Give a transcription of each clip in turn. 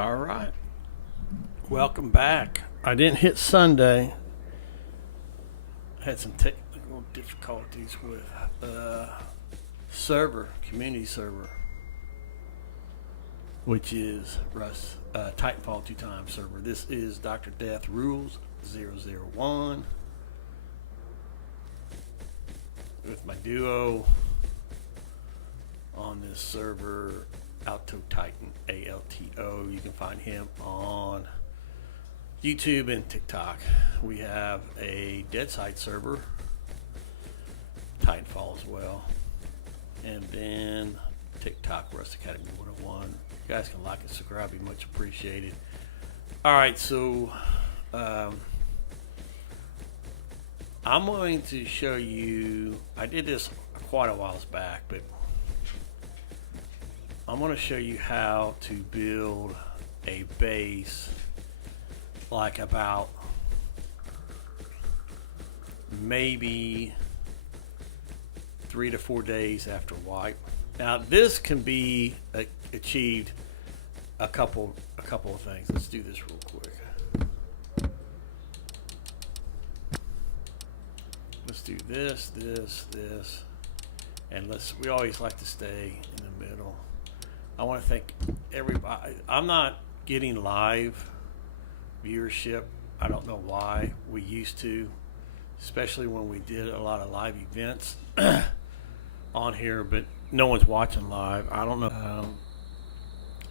All right. Welcome back. I didn't hit Sunday. Had some technical difficulties with community server, which is Russ Titanfall 2 times server. This is Dr. Death Rules 001 with my duo on this server, Alto Titan, ALTO. You can find him on YouTube and TikTok. We have a Dead Side server, Titanfall as well, and then TikTok, Rust Academy 101. You guys can like and subscribe, be much appreciated. All right, so I'm going to show you. I did this quite a while back, but I'm going to show you how to build a base like about maybe 3 to 4 days after wipe. Now this can be achieved a couple of things. Let's do this real quick. Let's do this, and we always like to stay in the middle. I want to thank everybody. I'm not getting live viewership. I don't know why. We used to, especially when we did a lot of live events on here, but no one's watching live. I don't know.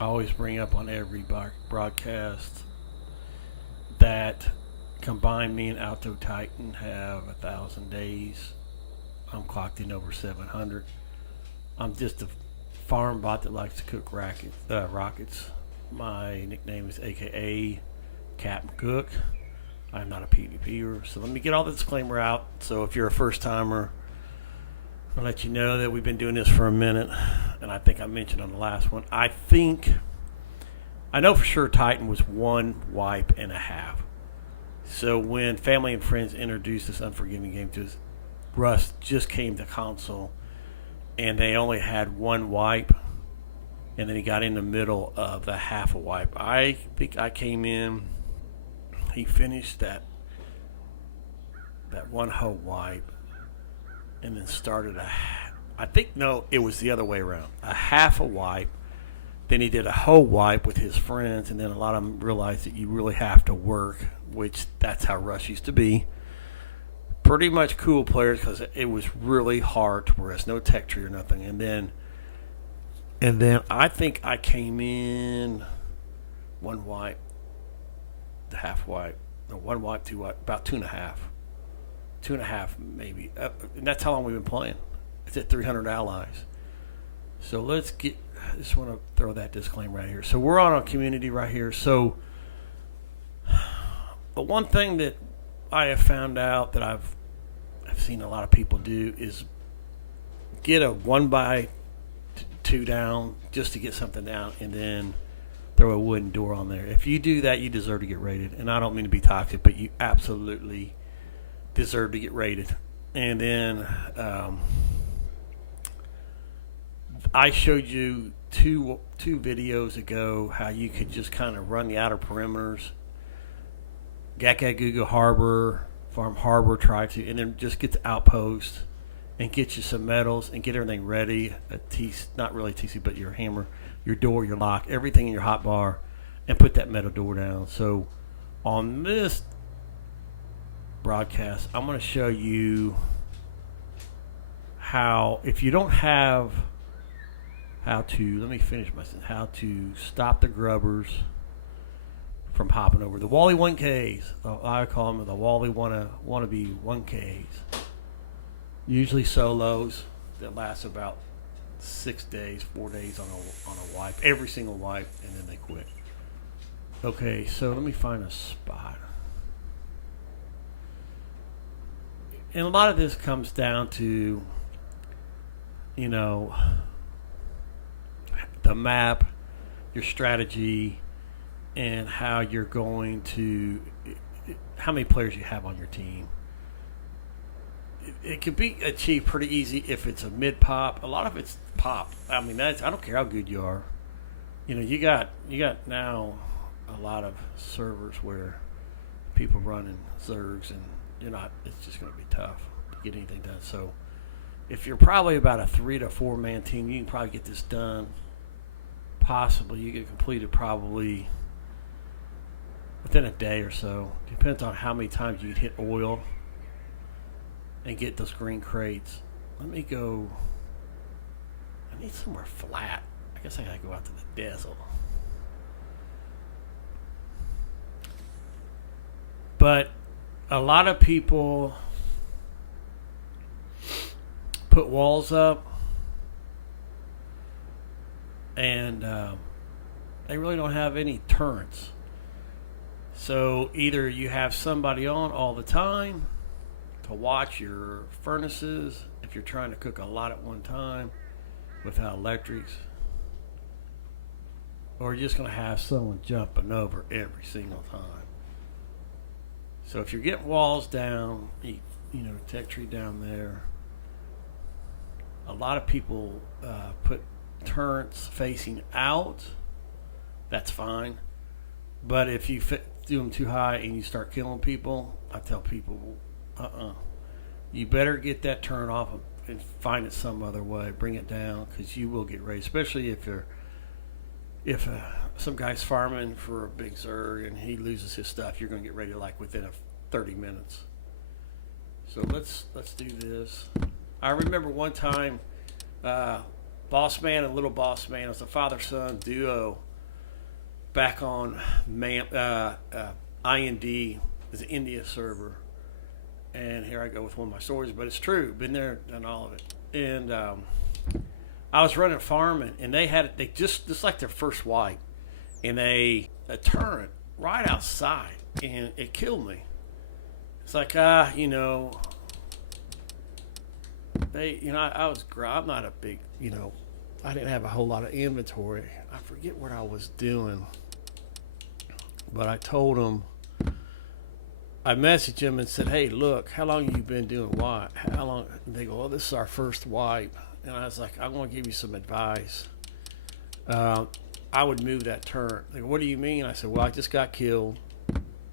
I always bring up on every broadcast that combined me and Alto Titan have 1,000 days. I'm clocked in over 700. I'm just a farm bot that likes to cook rockets. My nickname is AKA Captain Cook. I'm not a PvPer. So let me get all the disclaimer out. So if you're a first timer, I'll let you know that we've been doing this for a minute, and I think I mentioned on the last one. I know for sure Titan was 1 wipe and a half. So when family and friends introduced this unforgiving game to us, Rust just came to console, and they only had 1 wipe, and then he got in the middle of the half a wipe. I think I came in, he finished that 1 whole wipe, and then started it was the other way around. A half a wipe, then he did a whole wipe with his friends, and then a lot of them realized that you really have to work, which that's how Rush used to be. Pretty much cool players, because it was really hard to progress, no tech tree or nothing. And then I think I came in 1 wipe, the half wipe, no, 1 wipe, 2 wipe, about 2.5 maybe. And that's how long we've been playing. It's at 300 allies. So I just want to throw that disclaimer right here. So we're on a community right here. So but one thing that I have found out that I've seen a lot of people do is get a 1x2 down just to get something down, and then throw a wooden door on there. If you do that, you deserve to get raided. And I don't mean to be toxic, but you absolutely deserve to get raided. And then I showed you two videos ago how you could just kind of run the outer perimeters, Gagaguga Harbor, Farm Harbor, try to, and then just get the outpost and get you some metals and get everything ready. Not really TC, but your hammer, your door, your lock, everything in your hot bar, and put that metal door down. So on this broadcast, I'm going to show you how, if you don't have how to stop the grubbers from hopping over the Wally 1Ks. I call them the Wally wannabe 1Ks. Usually solos that last about 6 days, 4 days on a wipe, every single wipe, and then they quit. Okay, so let me find a spot. And a lot of this comes down to, the map, your strategy, and how you're going to, how many players you have on your team. It can be achieved pretty easy if it's a mid pop. A lot of it's pop. I mean, I don't care how good you are. you got now a lot of servers where people running Zergs, and you're not. It's just going to be tough to get anything done. So if you're probably about a 3 to 4 man team, you can probably get this done. Possibly you get completed probably within a day or so. Depends on how many times you hit oil and get those green crates. Let me go. I need somewhere flat. I guess I gotta go out to the desert. But a lot of people put walls up, and they really don't have any turrets. So either you have somebody on all the time to watch your furnaces if you're trying to cook a lot at one time without electrics, or you're just going to have someone jumping over every single time. So if you're getting walls down, tech tree down there, a lot of people put turrets facing out. That's fine. But if you do them too high and you start killing people, I tell people, you better get that turret off and find it some other way. Bring it down, because you will get raised, especially if some guy's farming for a big Zerg and he loses his stuff. You're going to get raided like within 30 minutes. So let's do this. I remember one time, Boss Man and Little Boss Man, it was a father-son duo back on IND, is an India server. And here I go with one of my stories, but it's true. Been there, done all of it. And I was running farming, and they just like their first wipe, and a turret right outside, and it killed me. It's like, I'm not a big, I didn't have a whole lot of inventory. I forget what I was doing, but I told them, I messaged him and said, hey, look, how long have you been doing wipe? How long? And they go, this is our first wipe. And I was like, I want to give you some advice. I would move that turret. They go, what do you mean? I said, well, I just got killed.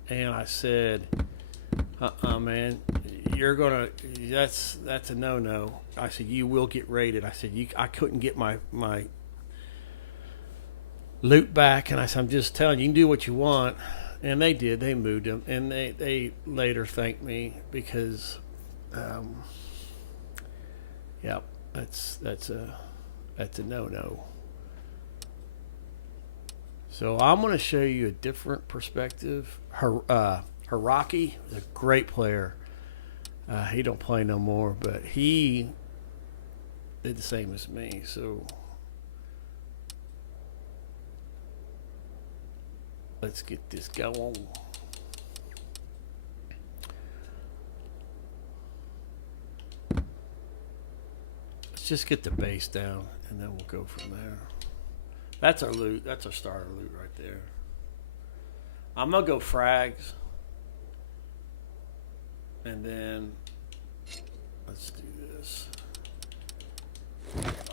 And I said, man, that's a no-no. I said, you will get raided. I said, I couldn't get my loot back. And I said, I'm just telling you, you can do what you want. And they did. They moved him. And they later thanked me because, that's a no-no. So I'm going to show you a different perspective. Hiraki is a great player. He don't play no more, but he did the same as me. So let's get this going. Let's just get the base down, and then we'll go from there. That's our loot. That's our starter loot right there. I'm going to go frags. And then let's do this.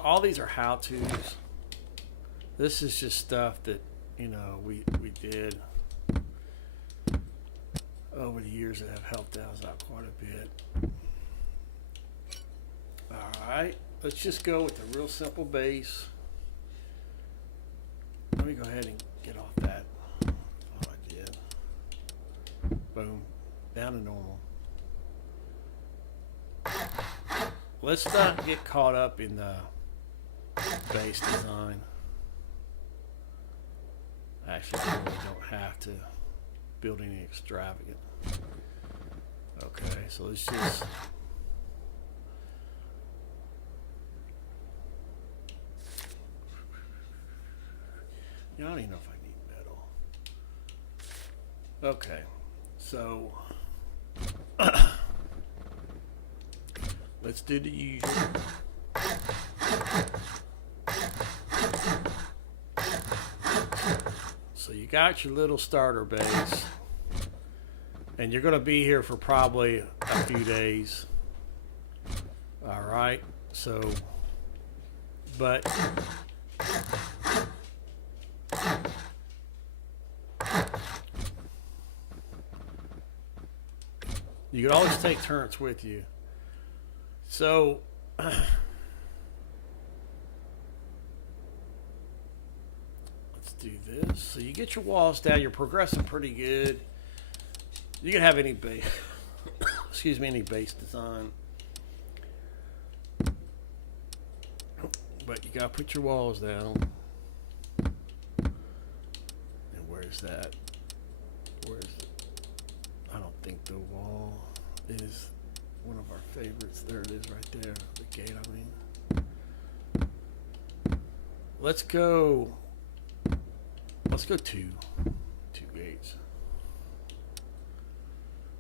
All these are how-tos. This is just stuff that, we did over the years that have helped us out quite a bit. All right. Let's just go with the real simple base. Let me go ahead and get off that. Oh, I did. Boom. Down to normal. Let's not get caught up in the base design. Actually, we really don't have to build any extravagant. Okay, so let's just... I don't even know if I need metal. Okay, so let's do the usual. So you got your little starter base, and you're going to be here for probably a few days. All right, so, but You could always take turrets with you. So let's do this. So you get your walls down. You're progressing pretty good. You can have any base, excuse me, any base design. But you gotta put your walls down. And where's that? Where's it? I don't think the wall is one of our favorites. There it is right there. The gate, I mean. Let's go two gates.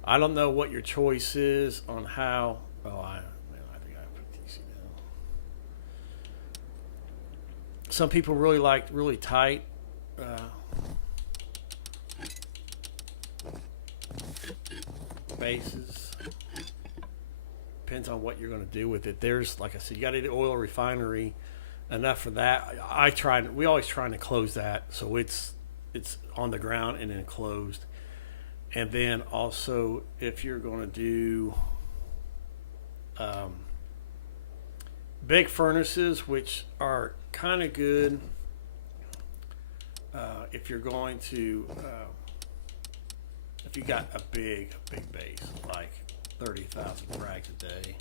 I don't know what your choice is on how. Oh, I think I put DC down. Some people really like really tight. Bases. Depends on what you're going to do with it. There's, like I said, you got an oil refinery. Enough for that. We always trying to close that so it's on the ground and enclosed. And then also, if you're going to do big furnaces, which are kind of good, if you're going to, if you got a big base, like 30,000 frags a day,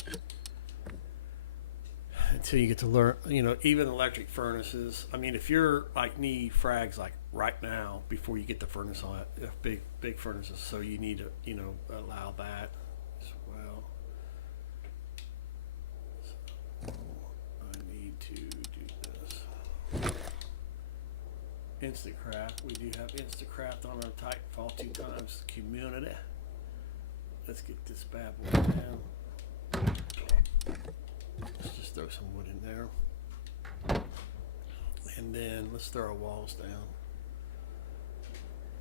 until you get to learn, even electric furnaces. I mean, if you're like need frags like right now before you get the furnace on it, big furnaces, so you need to, allow that as well. So I need to do this. Instacraft. We do have Instacraft on our Titanfall 2 times community. Let's get this bad boy down. Let's just throw some wood in there. And then let's throw our walls down.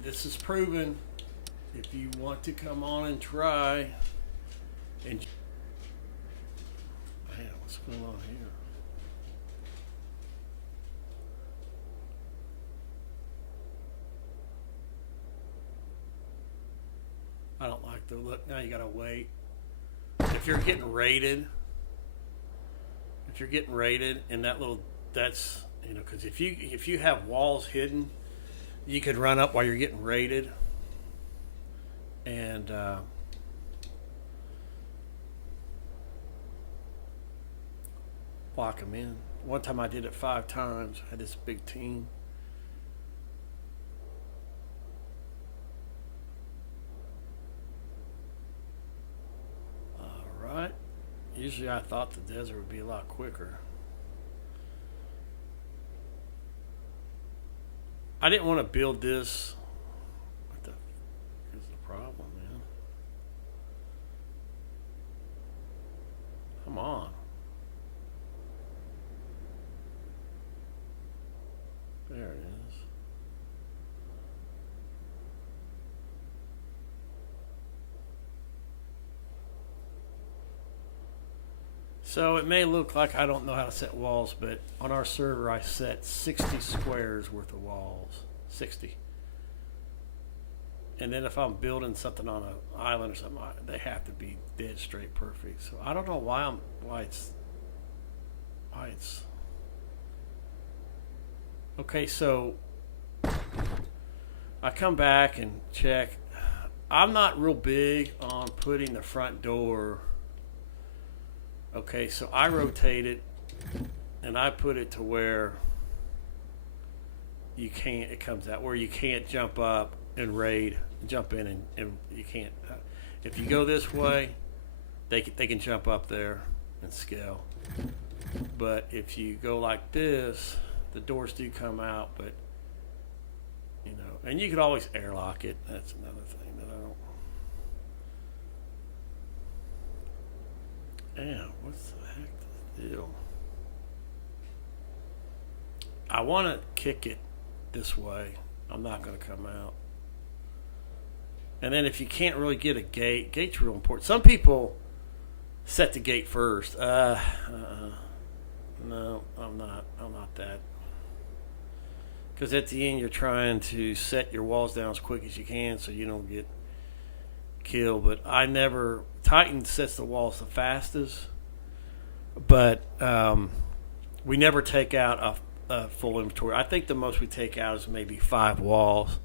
This is proven. If you want to come on and try. And man, what's going on here? I don't like the look. Now you gotta wait. If you're getting raided. And that's because if you have walls hidden, you could run up while you're getting raided and block them in. One time I did it 5 times. I had this big team. All right. Usually I thought the desert would be a lot quicker. I didn't want to build this. What the is the problem, man? Come on. There it is. So it may look like I don't know how to set walls, but on our server I set 60 squares worth of walls. 60. And then if I'm building something on an island or something, they have to be dead straight perfect. So I don't know why it's okay. So I come back and check. I'm not real big on putting the front door. Okay, so I rotate it and I put it to where it comes out where you can't jump up and jump in and you can't. If you go this way, they can jump up there and scale. But if you go like this, the doors do come out, but and you could always airlock it. That's another thing that I don't. Yeah, what's the heck the deal? I want to kick it this way. I'm not going to come out. And then if you can't really get a gate's real important. Some people set the gate first. No, I'm not that. Because at the end, you're trying to set your walls down as quick as you can so you don't get kill, but I never. Titann sets the walls the fastest, but we never take out a full inventory. I think the most we take out is maybe 5 walls,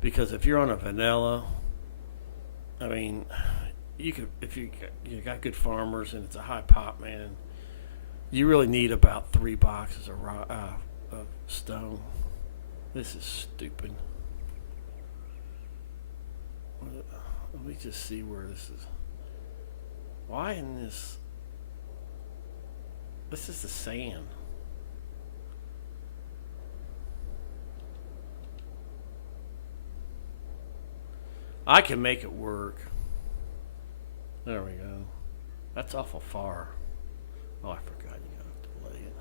because if you're on a vanilla, I mean, you could, if you got good farmers and it's a high pop, man, you really need about 3 boxes of stone. This is stupid. Let me just see where this is. Why in this? This is the sand. I can make it work. There we go. That's awful far. Oh, I forgot you have to lay it.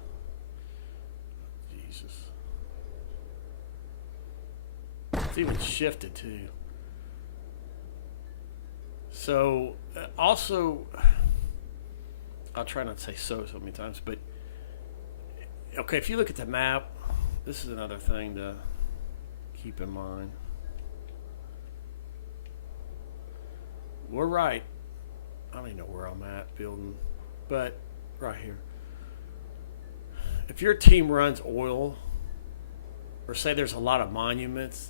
Jesus. It's even shifted too. So, also, I'll try not to say so many times, but okay, if you look at the map, this is another thing to keep in mind. We're right. I don't even know where I'm at building, but right here. If your team runs oil, or say there's a lot of monuments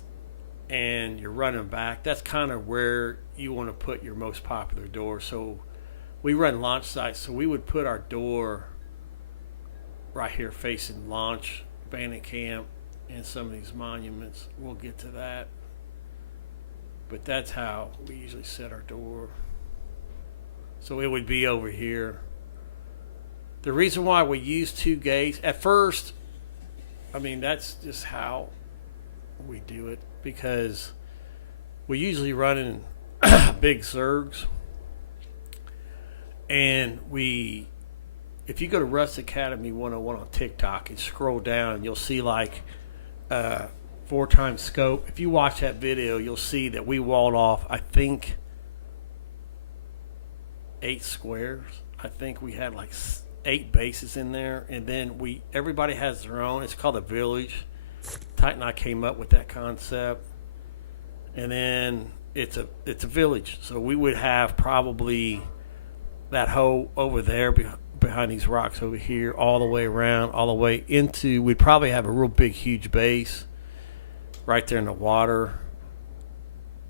and you're running back, that's kind of where you want to put your most popular door. So we run launch sites, so we would put our door right here facing launch, bandit camp, and some of these monuments. We'll get to that. But that's how we usually set our door. So it would be over here. The reason why we use 2 gates, at first, I mean, that's just how we do it, because we usually run in big zergs. And if you go to Rust Academy 101 on TikTok and scroll down, you'll see like 4 times scope. If you watch that video, you'll see that we walled off, I think, 8 squares. I think we had like 8 bases in there, and then everybody has their own. It's called a village. Titann and I came up with that concept, and then it's a village. So we would have probably that hole over there behind these rocks over here, all the way around, all the way into. We'd probably have a real big, huge base right there in the water.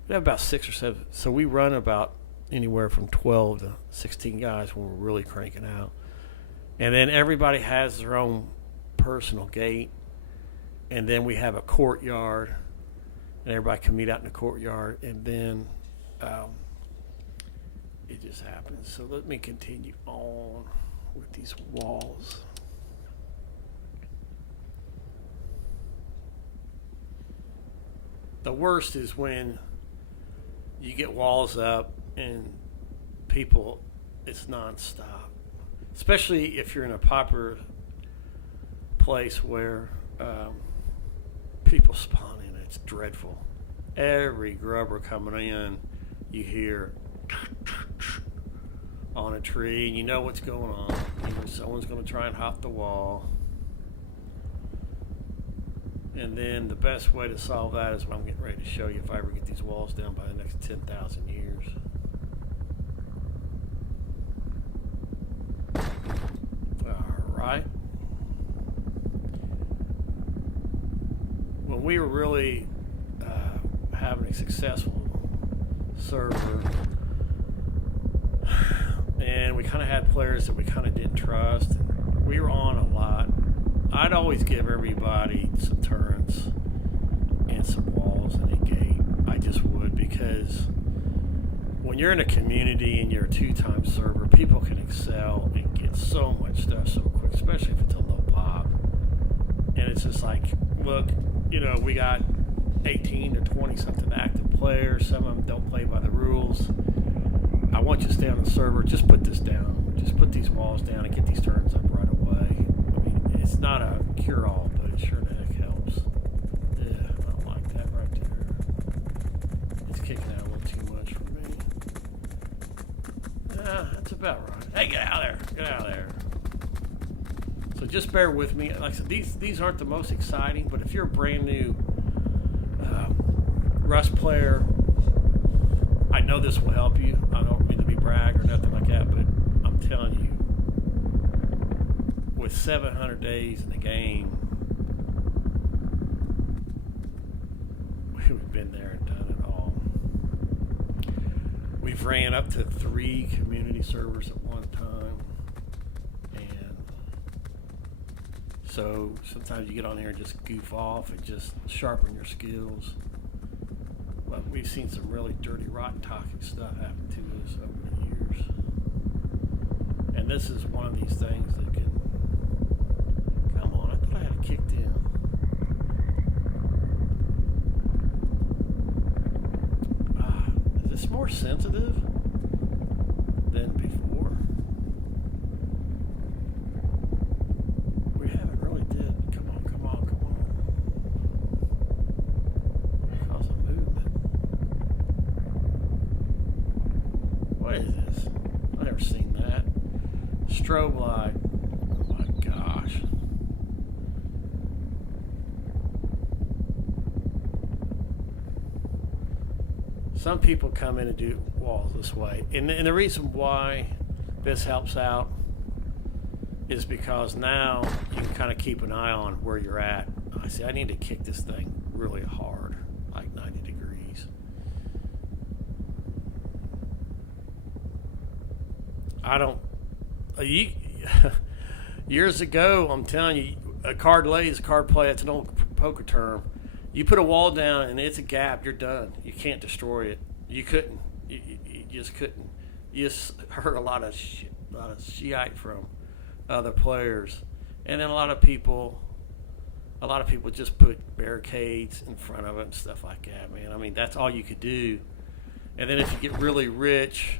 We have about 6 or 7. So we run about anywhere from 12 to 16 guys when we're really cranking out. And then everybody has their own personal gate. And then we have a courtyard, and everybody can meet out in the courtyard. And then it just happens. So let me continue on with these walls. The worst is when you get walls up and people, it's nonstop. Especially if you're in a popular place where people spawn in. It's dreadful. Every grubber coming in, you hear on a tree, and you know what's going on. You know, someone's going to try and hop the wall. And then the best way to solve that is what I'm getting ready to show you if I ever get these walls down by the next 10,000 years. All right. When we were really having a successful server, and we kind of had players that we kind of didn't trust, and we were on a lot, I'd always give everybody some turrets and some walls and a gate. I just would, because when you're in a community and you're a 2-time server, people can excel and get so much stuff so quick, especially if it's a low pop. And it's just like, look, you know, we got 18 to 20 something active players. Some of them don't play by the rules. I want you to stay on the server. Just put this down. Just put these walls down and get these turns up right away. I mean, it's not a cure-all, but it sure the heck helps. Yeah, I don't like that right there. It's kicking out a little too much for me. Yeah, that's about right. Hey, get out of there. Get out of there. So just bear with me. Like I said, these aren't the most exciting, but if you're a brand new Rust player, I know this will help you. I don't mean to be brag or nothing like that, but I'm telling you, with 700 days in the game, we've been there and done it all. We've ran up to 3 community servers at one time. And so sometimes you get on here and just goof off and just sharpen your skills. But we've seen some really dirty, rotten, toxic stuff happen to us over the years. And this is one of these things that can... Come on, I thought I had it kicked in. Is this more sensitive than before? We haven't really did. Come on, come on, come on. Cause a movement. What is this? I've never seen that. Strobe light. Oh my gosh. Some people come in and do walls this way. And the reason why this helps out is because now you can kind of keep an eye on where you're at. I see, I need to kick this thing really hard, like 90 degrees. I don't... years ago, I'm telling you, a card lay is a card play. That's an old poker term. You put a wall down and it's a gap, you're done. You can't destroy it. You couldn't. You just couldn't. You just heard a lot of shite from other players, and then a lot of people just put barricades in front of it and stuff like that. Man, I mean that's all you could do. And then if you get really rich,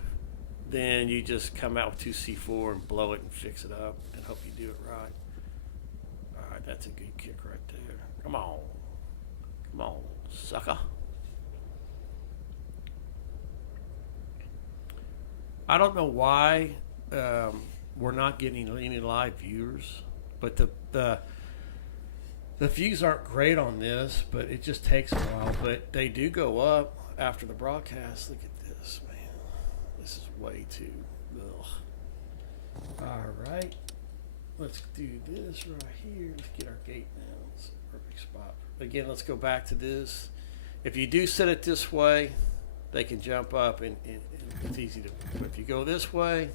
then you just come out with 2C4 and blow it and fix it up and hope you do it right. All right, that's a good kick right there. Come on. Come on, sucker. I don't know why we're not getting any live viewers, but the views aren't great on this, but it just takes a while. But they do go up after the broadcast. Look at this, man. This is way too... Ugh. All right. Let's do this right here. Let's get our gate now. It's a perfect spot. Again, let's go back to this. If you do set it this way, they can jump up and it's easy to... But if you go this way,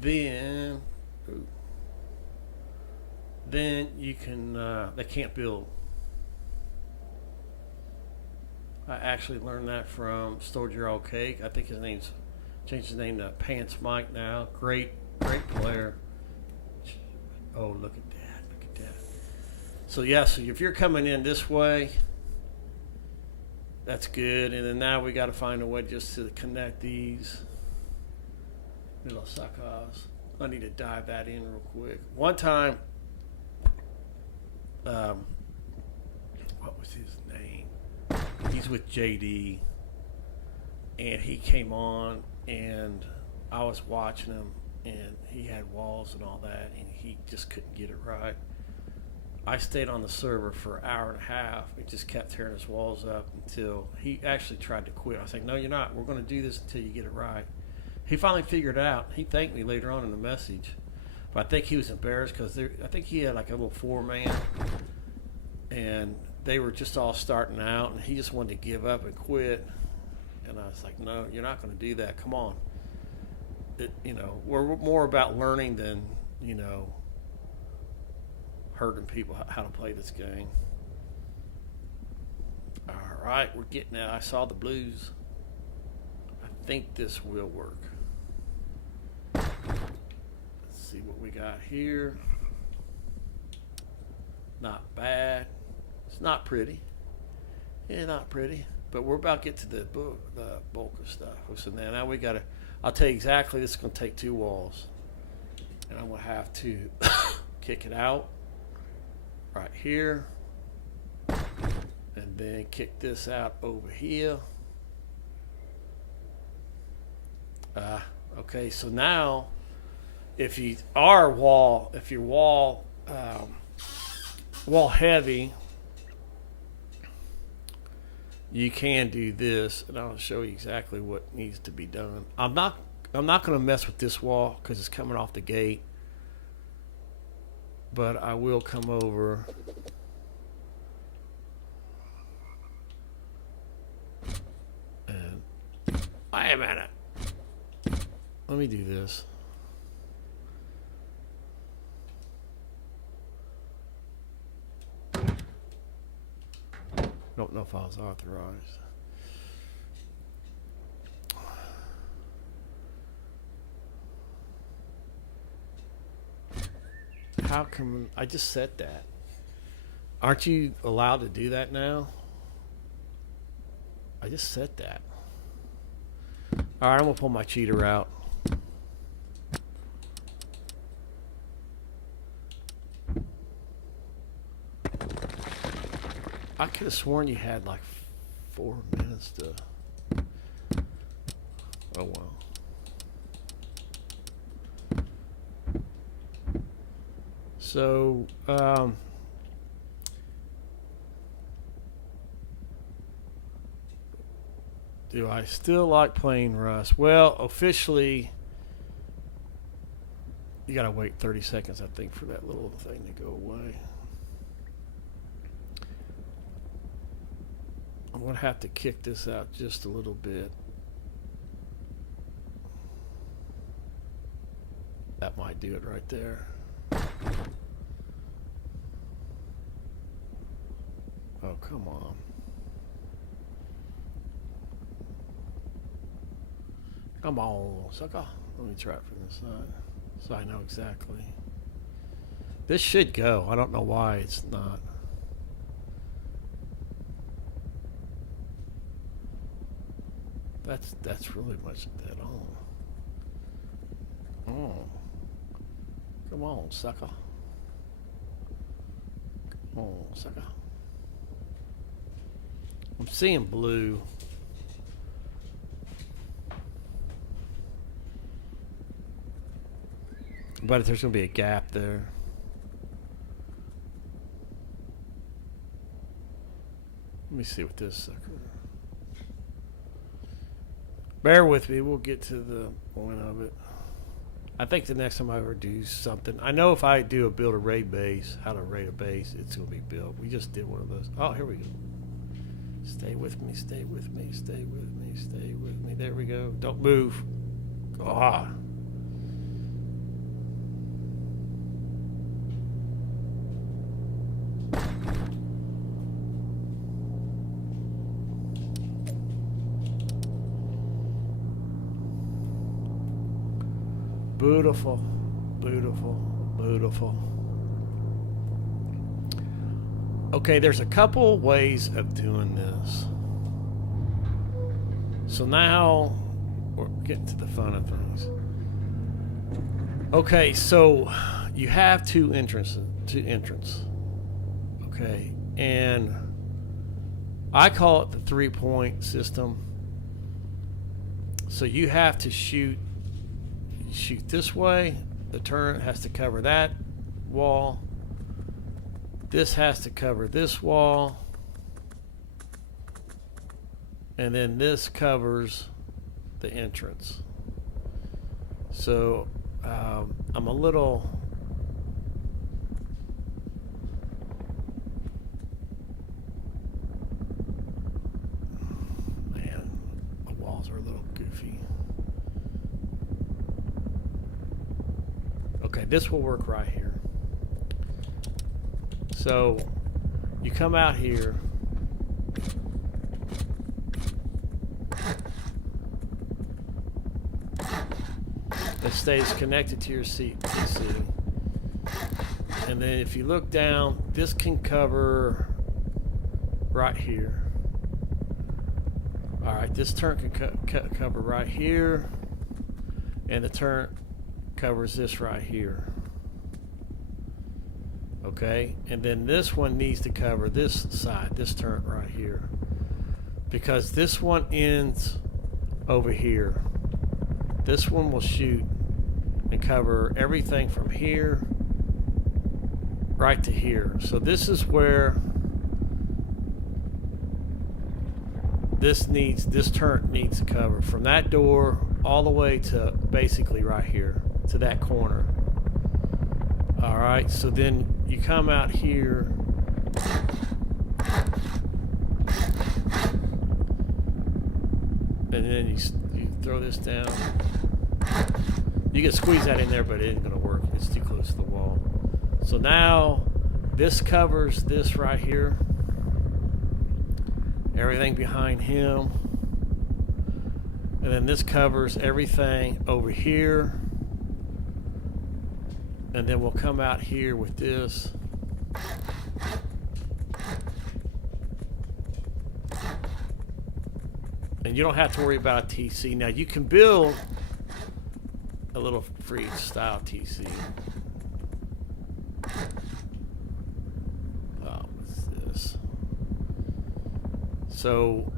then you can... they can't build. I actually learned that from Stored Your Old Cake. I think his name's... Changed his name to Pants Mike now. Great player. Oh, look at that. Look at that. So, yeah, so if you're coming in this way, that's good. And then now we got to find a way just to connect these little suckers. I need to dive that in real quick. One time, what was his name? He's with JD. And he came on, and I was watching him, and he had walls and all that, and he just couldn't get it right. I stayed on the server for an hour and a half. He just kept tearing his walls up until he actually tried to quit. I was like, no, you're not. We're going to do this until you get it right. He finally figured it out. He thanked me later on in the message. But I think he was embarrassed because I think he had like a little 4-man, and they were just all starting out, and he just wanted to give up and quit. And I was like, no, you're not going to do that. Come on. We're more about learning than, hurting people how to play this game. All right, we're getting it. I saw the blues. I think this will work. Let's see what we got here. Not bad. It's not pretty. Yeah, not pretty. But we're about to get to the bulk of stuff. So now we got to, I'll tell you exactly, this is going to take 2 walls. And I'm going to have to kick it out right here. And then kick this out over here. Okay, so now, if you're wall heavy, you can do this, and I'll show you exactly what needs to be done. I'm not going to mess with this wall because it's coming off the gate, but I will come over. And wait a minute. Let me do this. Don't know if I was authorized. How come I just said that? Aren't you allowed to do that now? I just said that. All right, I'm gonna pull my cheater out. I could have sworn you had like 4 minutes to. Oh well. So, do I still like playing Rust? Well, officially, you gotta wait 30 seconds, I think, for that little thing to go away. I'm gonna have to kick this out just a little bit. That might do it right there. Oh, come on. Come on, sucker. Let me try it from this side so I know exactly. This should go. I don't know why it's not. That's really much dead on. Oh. Come on, sucker. Come on, sucker. I'm seeing blue. But there's going to be a gap there. Let me see what this sucker. Bear with me. We'll get to the point of it. I think the next time I ever do something, I know if I do a build a raid base, how to raid a base, it's going to be built. We just did one of those. Oh, here we go. Stay with me, stay with me, stay with me, stay with me. There we go. Don't move. Ah. Beautiful, beautiful, beautiful. Okay, there's a couple ways of doing this. So now we're getting to the fun of things. Okay, so you have two entrances. Okay, and I call it the 3-point system. So you have to shoot this way. The turret has to cover that wall. This has to cover this wall. And then this covers the entrance. So I'm a little... Man, the walls are a little goofy. Okay, this will work right here. So you come out here. It stays connected to your PC. And then if you look down, this can cover right here. All right, this turret can cover right here. And the turret covers this right here. Okay, and then this one needs to cover this side, this turret right here, because this one ends over here. This one will shoot and cover everything from here right to here. So this is where this turret needs to cover from that door all the way to basically right here to that corner. All right, so then you come out here. And then you throw this down. You can squeeze that in there, but it ain't gonna work. It's too close to the wall. So now this covers this right here. Everything behind him. And then this covers everything over here. And then we'll come out here with this. And you don't have to worry about a TC. Now you can build a little free style TC. Oh, what's this? So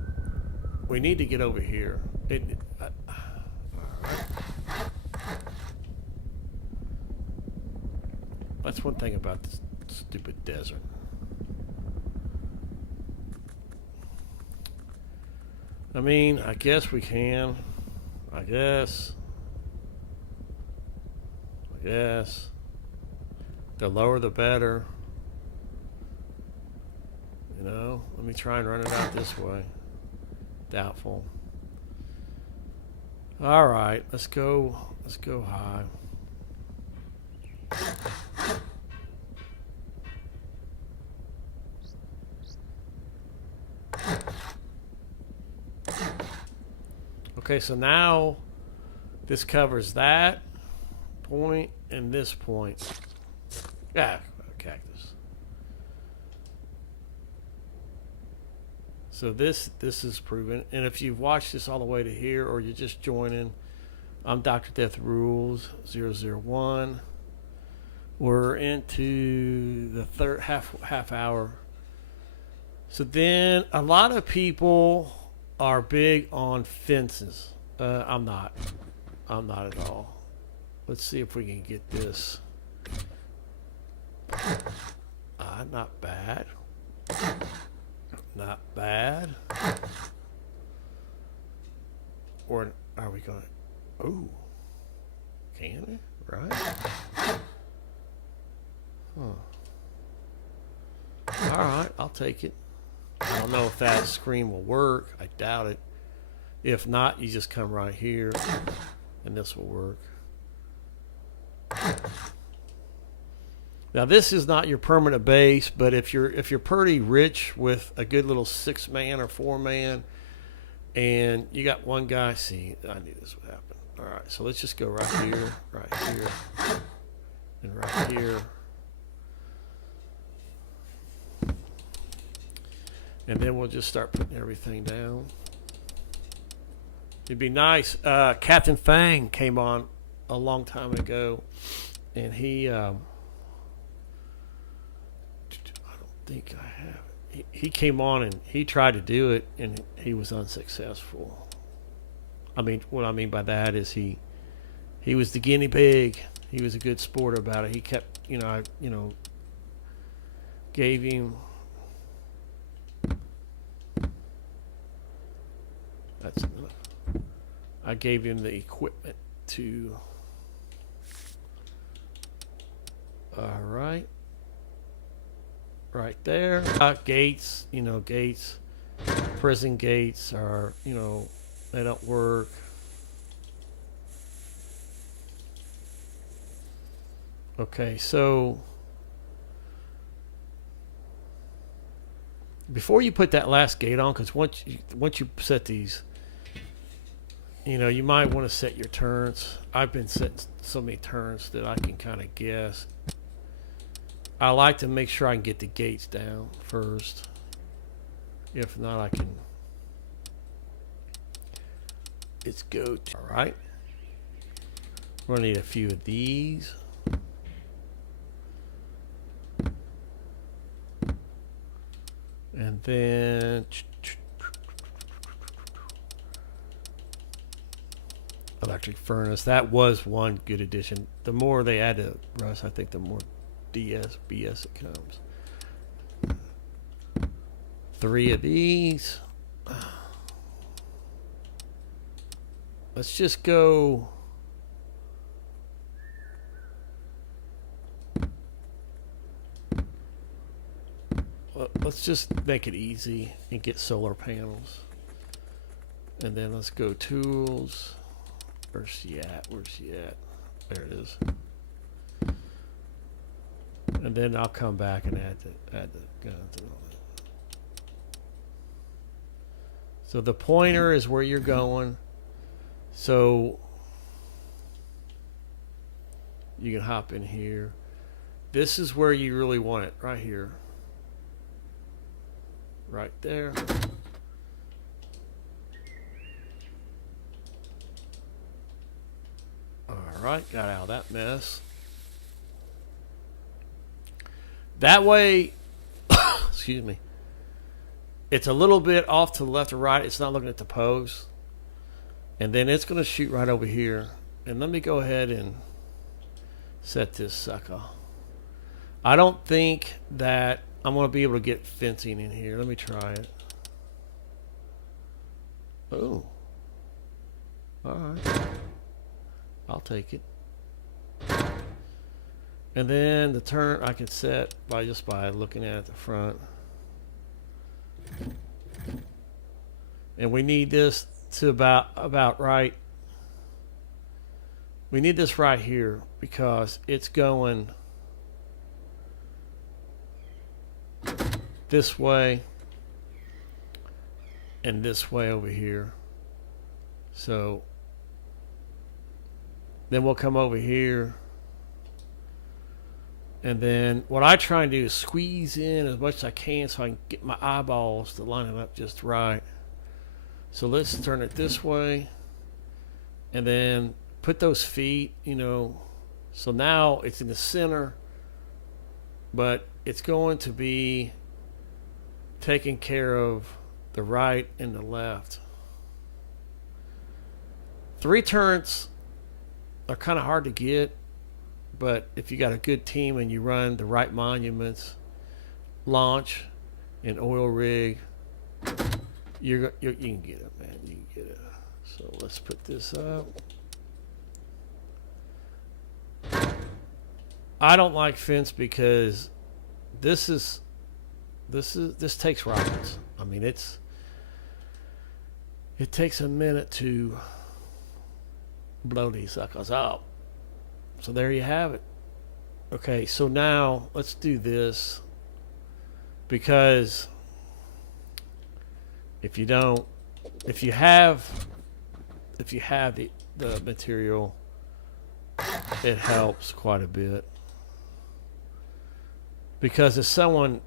we need to get over here. All right. That's one thing about this stupid desert. I mean, I guess we can. I guess. The lower the better. You know, let me try and run it out this way. Doubtful. All right, let's go high. Okay, so now this covers that point and this point. Yeah, cactus. So this is proven. And if you've watched this all the way to here or you're just joining, I'm Dr. Death Rules 001. We're into the third half hour. So then a lot of people are big on fences. I'm not at all. Let's see if we can get this. Not bad. Not bad. Or are we going to... Oh. Can we? Right? Huh. Alright, I'll take it. I don't know if that screen will work. I doubt it. If not, you just come right here and this will work. Now this is not your permanent base, but if you're pretty rich with a good little 6-man or 4-man and you got one guy, see, I knew this would happen. All right, so let's just go right here, and right here. And then we'll just start putting everything down. It'd be nice. Captain Fang came on a long time ago, and he, I don't think I have. He came on and he tried to do it, and he was unsuccessful. I mean, what I mean by that is he was the guinea pig. He was a good sport about it. He kept, I gave him. That's enough. I gave him the equipment to. All right. Right there. Gates, gates. Prison gates are, they don't work. Okay, so before you put that last gate on, because once you set these, you might want to set your turns. I've been setting so many turns that I can kind of guess. I like to make sure I can get the gates down first. If not, I can. Let's go. All right. We're going to need a few of these. And then electric furnace. That was one good addition. The more they add to Rust, I think the more BS it comes. 3 of these. let's just go. Let's just make it easy and get solar panels. And then let's go tools. Where's she at? Where's she at? There it is. And then I'll come back and add the guns and all that. So the pointer is where you're going. So you can hop in here. This is where you really want it, right here. Right there. Alright, got out of that mess. That way, excuse me, it's a little bit off to the left or right. It's not looking at the pose. And then it's going to shoot right over here. And let me go ahead and set this sucker. I don't think that I'm going to be able to get fencing in here. Let me try it. Oh. Alright. I'll take it. And then the turn I can set by just by looking at the front. And we need this to about right. We need this right here because it's going this way and this way over here. So then we'll come over here. And then what I try and do is squeeze in as much as I can so I can get my eyeballs to line it up just right. So let's turn it this way. And then put those feet, you know. So now it's in the center. But it's going to be taking care of the right and the left. 3 turrets are kind of hard to get. But if you got a good team and you run the right monuments, launch, and oil rig, you can get it, man. You can get it. So let's put this up. I don't like fence because this takes rockets. I mean, it takes a minute to blow these suckers up. So there you have it. Okay, so now let's do this, because if you have the material, it helps quite a bit. Because if someone,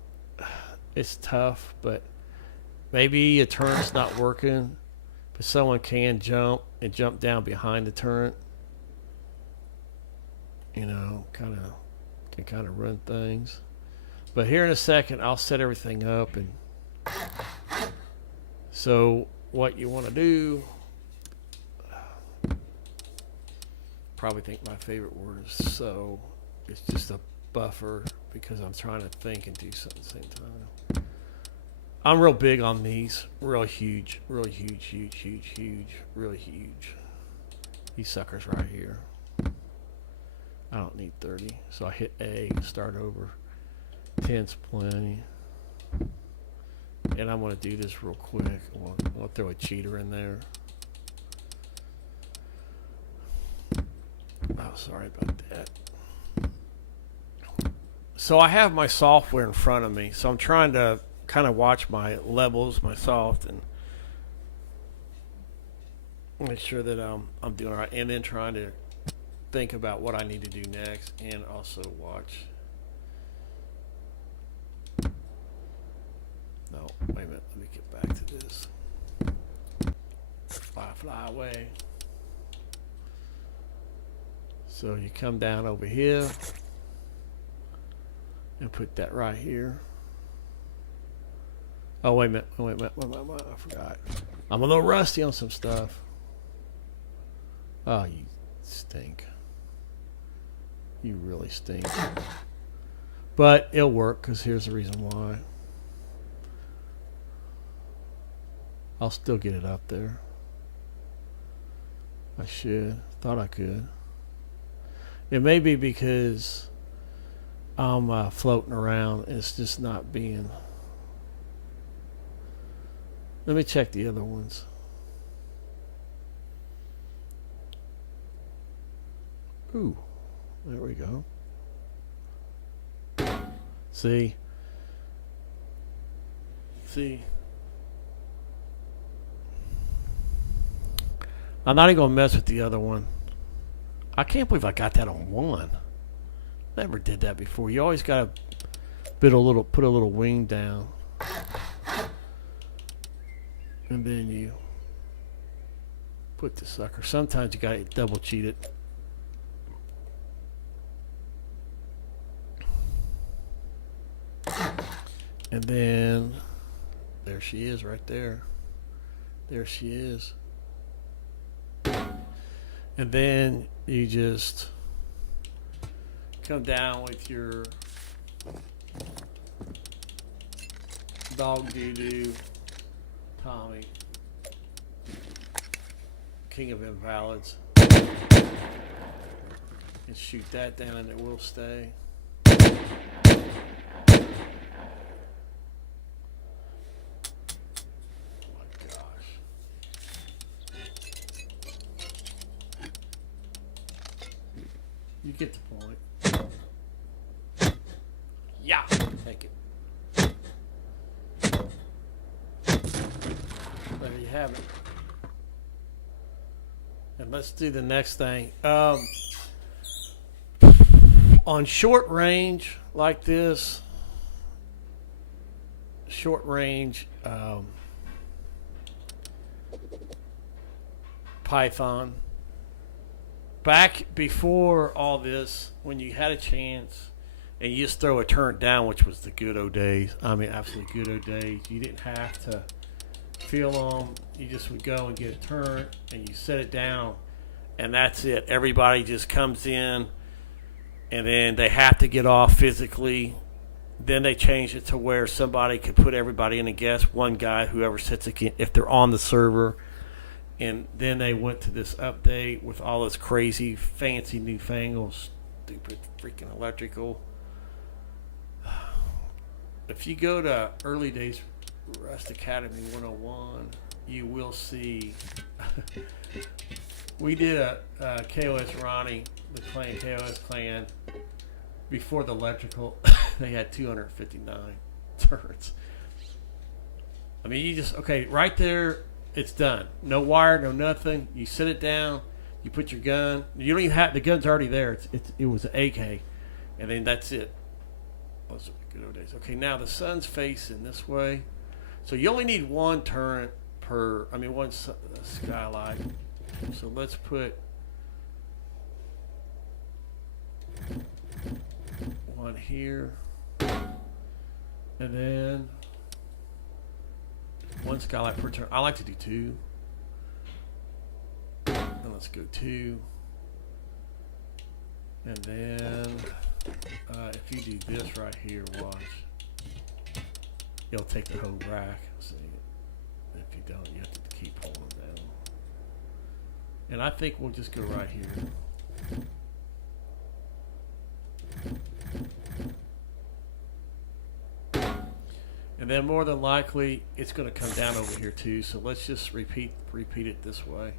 it's tough, but maybe a turret's not working, but someone can jump down behind the turret. You know, can kind of run things. But here in a second, I'll set everything up. And so what you want to do, probably think my favorite word is so. It's just a buffer because I'm trying to think and do something at the same time. I'm real big on these. Real huge, really huge. These suckers right here. I don't need 30, so I hit A, start over. 10's plenty. And I'm going to do this real quick. I'll throw a cheater in there. Oh, sorry about that. So I have my software in front of me, so I'm trying to kind of watch my levels, my soft, and make sure that I'm doing all right, and then trying to think about what I need to do next, and also watch. No, wait a minute. Let me get back to this. Fly away. So you come down over here and put that right here. Oh, wait a minute. I forgot. I'm a little rusty on some stuff. Oh, you stink. You really stink. But it'll work, because here's the reason why. I'll still get it up there. I should. Thought I could. It may be because I'm floating around. It's just not being. Let me check the other ones. Ooh, there we go. See? I'm not even going to mess with the other one. I can't believe I got that on one. Never did that before. You always got to put a little wing down. And then you put the sucker. Sometimes you got to double cheat it. And then there she is right there. There she is. And then you just come down with your dog doo-doo Tommy, king of invalids, and shoot that down and it will stay. You get the point. Yeah, take it. There you have it. And let's do the next thing. On short range like this, short range Python. Back before all this, when you had a chance and you just throw a turret down, which was the good old days. I mean, absolutely good old days. You didn't have to feel them. You just would go and get a turret and you set it down, and that's it. Everybody just comes in, and then they have to get off physically. Then they changed it to where somebody could put everybody in a guest. One guy, whoever sits again, if they're on the server. And then they went to this update with all this crazy, fancy, newfangled, stupid, freaking electrical. If you go to Early Days Rust Academy 101, you will see. We did a KOS Ronnie, the clan, KOS clan, before the electrical. They had 259 turrets. I mean, you just, okay, right there. It's done. No wire, no nothing. You sit it down. You put your gun. You don't even have the gun's already there. It was an AK, and then that's it. Those are good old days. Okay, now the sun's facing this way, so you only need one turret per. I mean, one skylight. So let's put one here, and then one skylight per turn. I like to do two. Then let's go two. And then if you do this right here, watch. It'll take the whole rack. See, if you don't, you have to keep pulling them down. And I think we'll just go right here. And then more than likely, it's going to come down over here too. So let's just repeat it this way.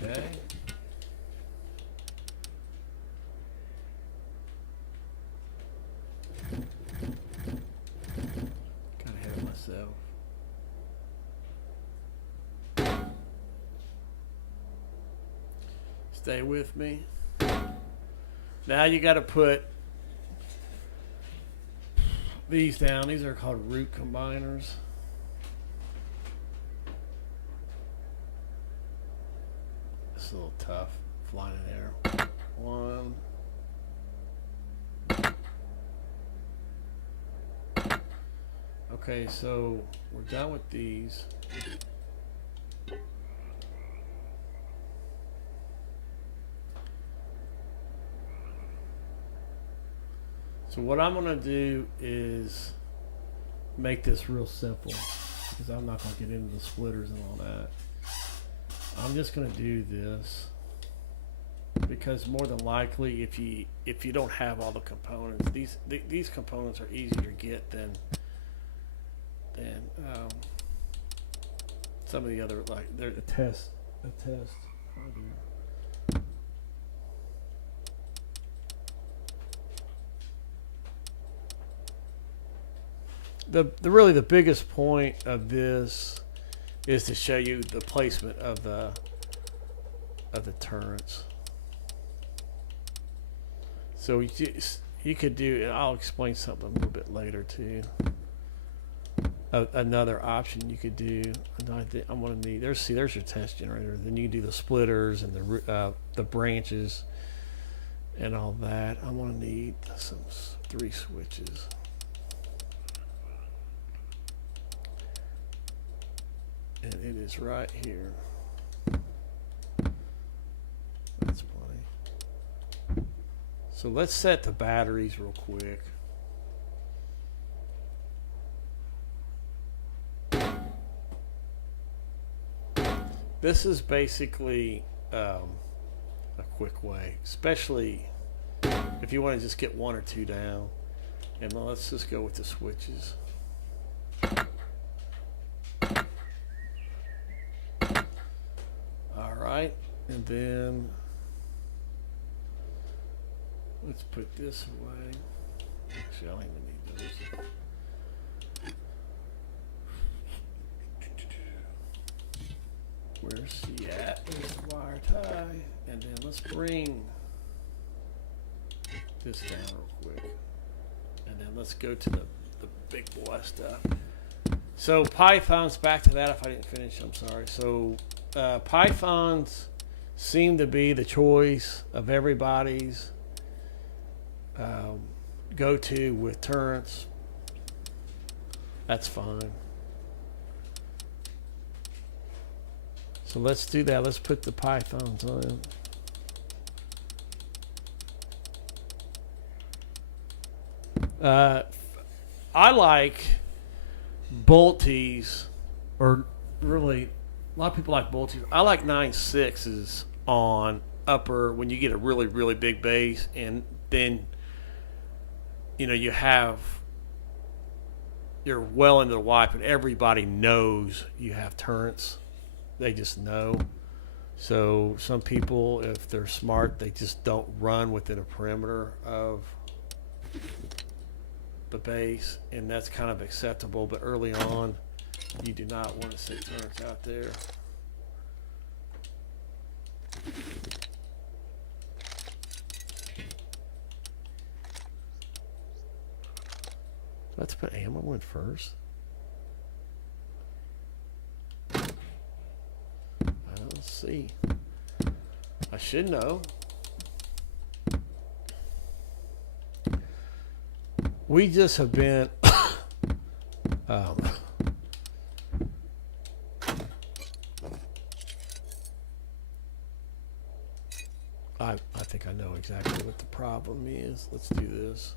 Okay. Got ahead of myself. Stay with me. Now you got to put these down. These are called root combiners. It's a little tough flying in there. One. Okay, so we're done with these. So So what I'm gonna do is make this real simple because I'm not gonna get into the splitters and all that. I'm just gonna do this because more than likely, if you don't have all the components, these components are easier to get than some of the other, like they're a test. Really the biggest point of this is to show you the placement of the turrets. So you could do, and I'll explain something a little bit later too. Another option you could do. I'm gonna need. There's your test generator. Then you can do the splitters and the branches and all that. I'm gonna need some 3 switches. And it is right here. That's plenty. So let's set the batteries real quick. This is basically a quick way, especially if you want to just get 1 or 2 down. And let's just go with the switches. All right, and then let's put this away. Actually, I don't even need those. Where's he at? There's the wire tie. And then let's bring this down real quick. And then let's go to the big boy stuff. So Pythons, back to that if I didn't finish, I'm sorry. So Pythons seem to be the choice of everybody's go-to with turrets. That's fine. So let's do that. Let's put the Pythons on. I like bolties, or really, a lot of people like bolties. I like 9.6s on upper when you get a really, really big base, and then you're well into the wipe, and everybody knows you have turrets. They just know. So some people, if they're smart, they just don't run within a perimeter of the base, and that's kind of acceptable. But early on, you do not want to set turrets out there. Let's put ammo in first. Let's see. I should know. We just have been I think I know exactly what the problem is. Let's do this.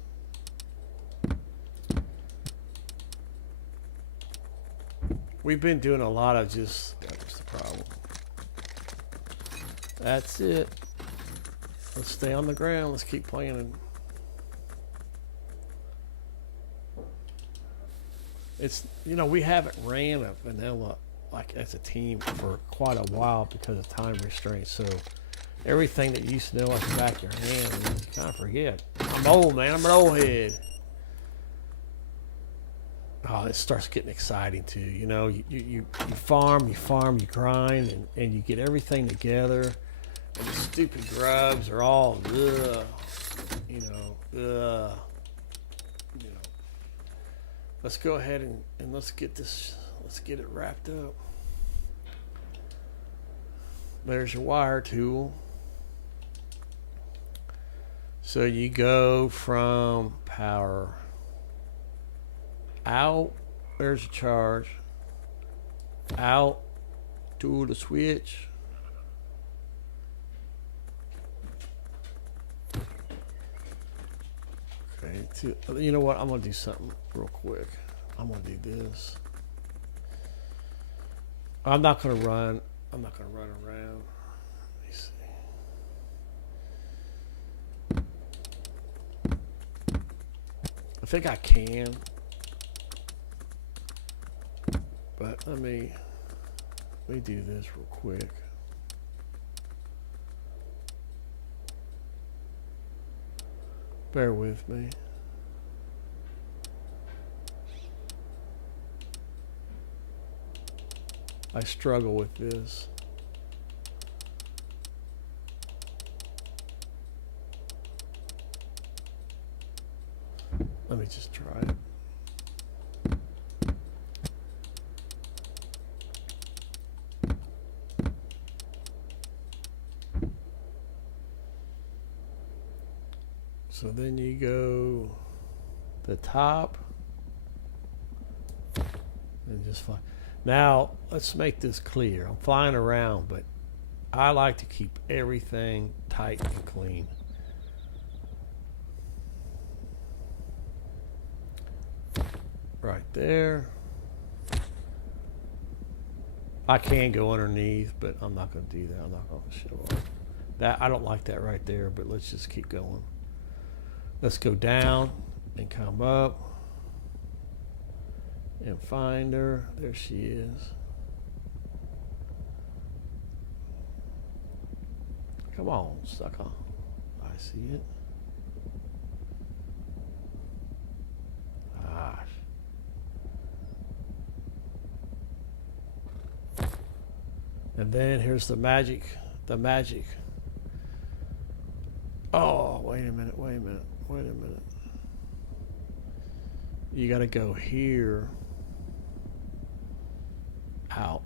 We've been doing a lot of just, that's the problem. That's it. Let's stay on the ground. Let's keep playing. It's, we haven't ran a vanilla like as a team for quite a while because of time restraints. So everything that you used to know like the back of your hand, you kind of forget. I'm old, man. I'm an old head. Oh, it starts getting exciting too. You farm, you grind, and you get everything together. And the stupid grubs are all, Let's go ahead and let's get it wrapped up. There's your wire tool. So you go from power out, there's a charge, out to the switch. Okay, You know what? I'm gonna do something real quick. I'm gonna do this. I'm not gonna run around. Let me see. I think I can, but let me do this real quick. Bear with me. I struggle with this. Let me just try it. So then you go the top and just fly. Now let's make this clear. I'm flying around, but I like to keep everything tight and clean. Right there. I can go underneath, but I'm not going to do that. I'm not going to show off that. I don't like that right there, but let's just keep going. Let's go down and come up and find her. There she is. Come on, sucker. I see it. Gosh. And then here's the magic. The magic. Oh, wait a minute. You got to go here, out.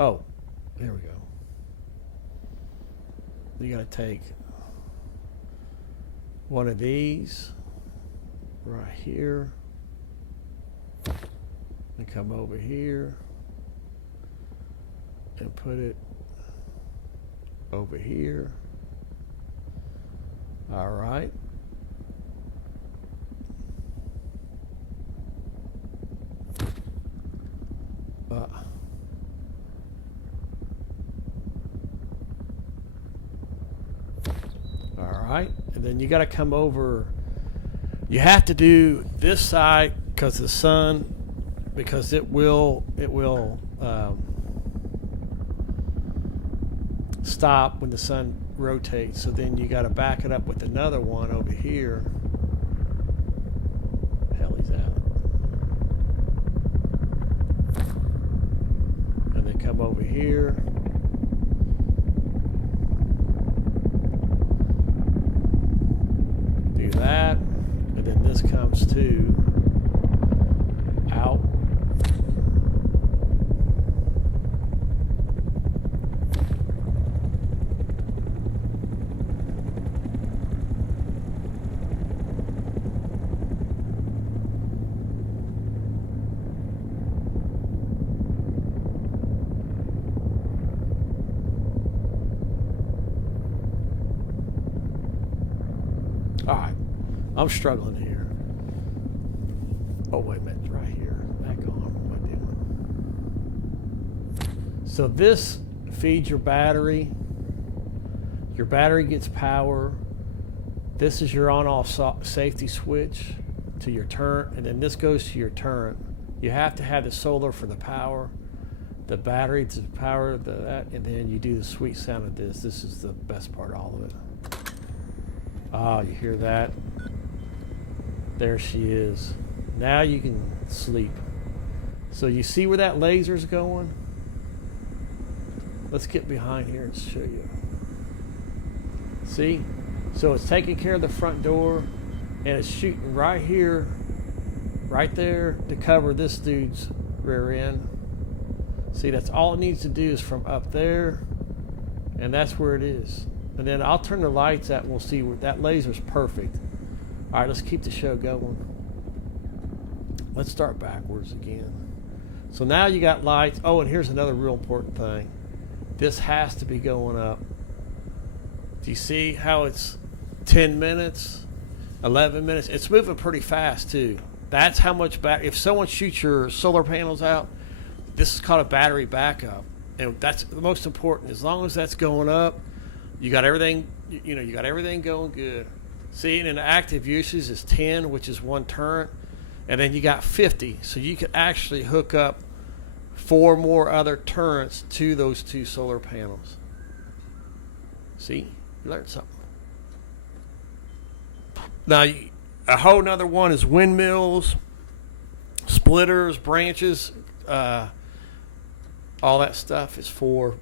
Oh, there we go. You got to take one of these right here and come over here and put it over here. All right. All right, and then you got to come over. You have to do this side because the sun, because it will stop when the sun rotates. So then you got to back it up with another one over here. Hell, he's out. And then come over here. Do that. And then this comes to out. All right, I'm struggling here. Oh, wait a minute, right here. Back on. What am I doing? So this feeds your battery. Your battery gets power. This is your on-off safety switch to your turret, and then this goes to your turret. You have to have the solar for the power, the battery to power that, and then you do the sweet sound of this. This is the best part of all of it. Ah, you hear that? There she is. Now you can sleep. So you see where that laser's going? Let's get behind here and show you. See? So it's taking care of the front door, and it's shooting right here, right there, to cover this dude's rear end. See, that's all it needs to do is from up there, and that's where it is. And then I'll turn the lights out and we'll see where that laser's perfect. All right, let's keep the show going. Let's start backwards again. So now you got lights. Oh, and here's another real important thing. This has to be going up. Do you see how it's 10 minutes, 11 minutes? It's moving pretty fast too. That's how much if someone shoots your solar panels out, this is called a battery backup. And that's the most important. As long as that's going up, you got everything, you got everything going good. See, and in active uses is 10, which is one turret, and then you got 50. So you can actually hook up 4 more other turrets to those 2 solar panels. See, you learned something. Now, a whole nother one is windmills, splitters, branches, all that stuff is for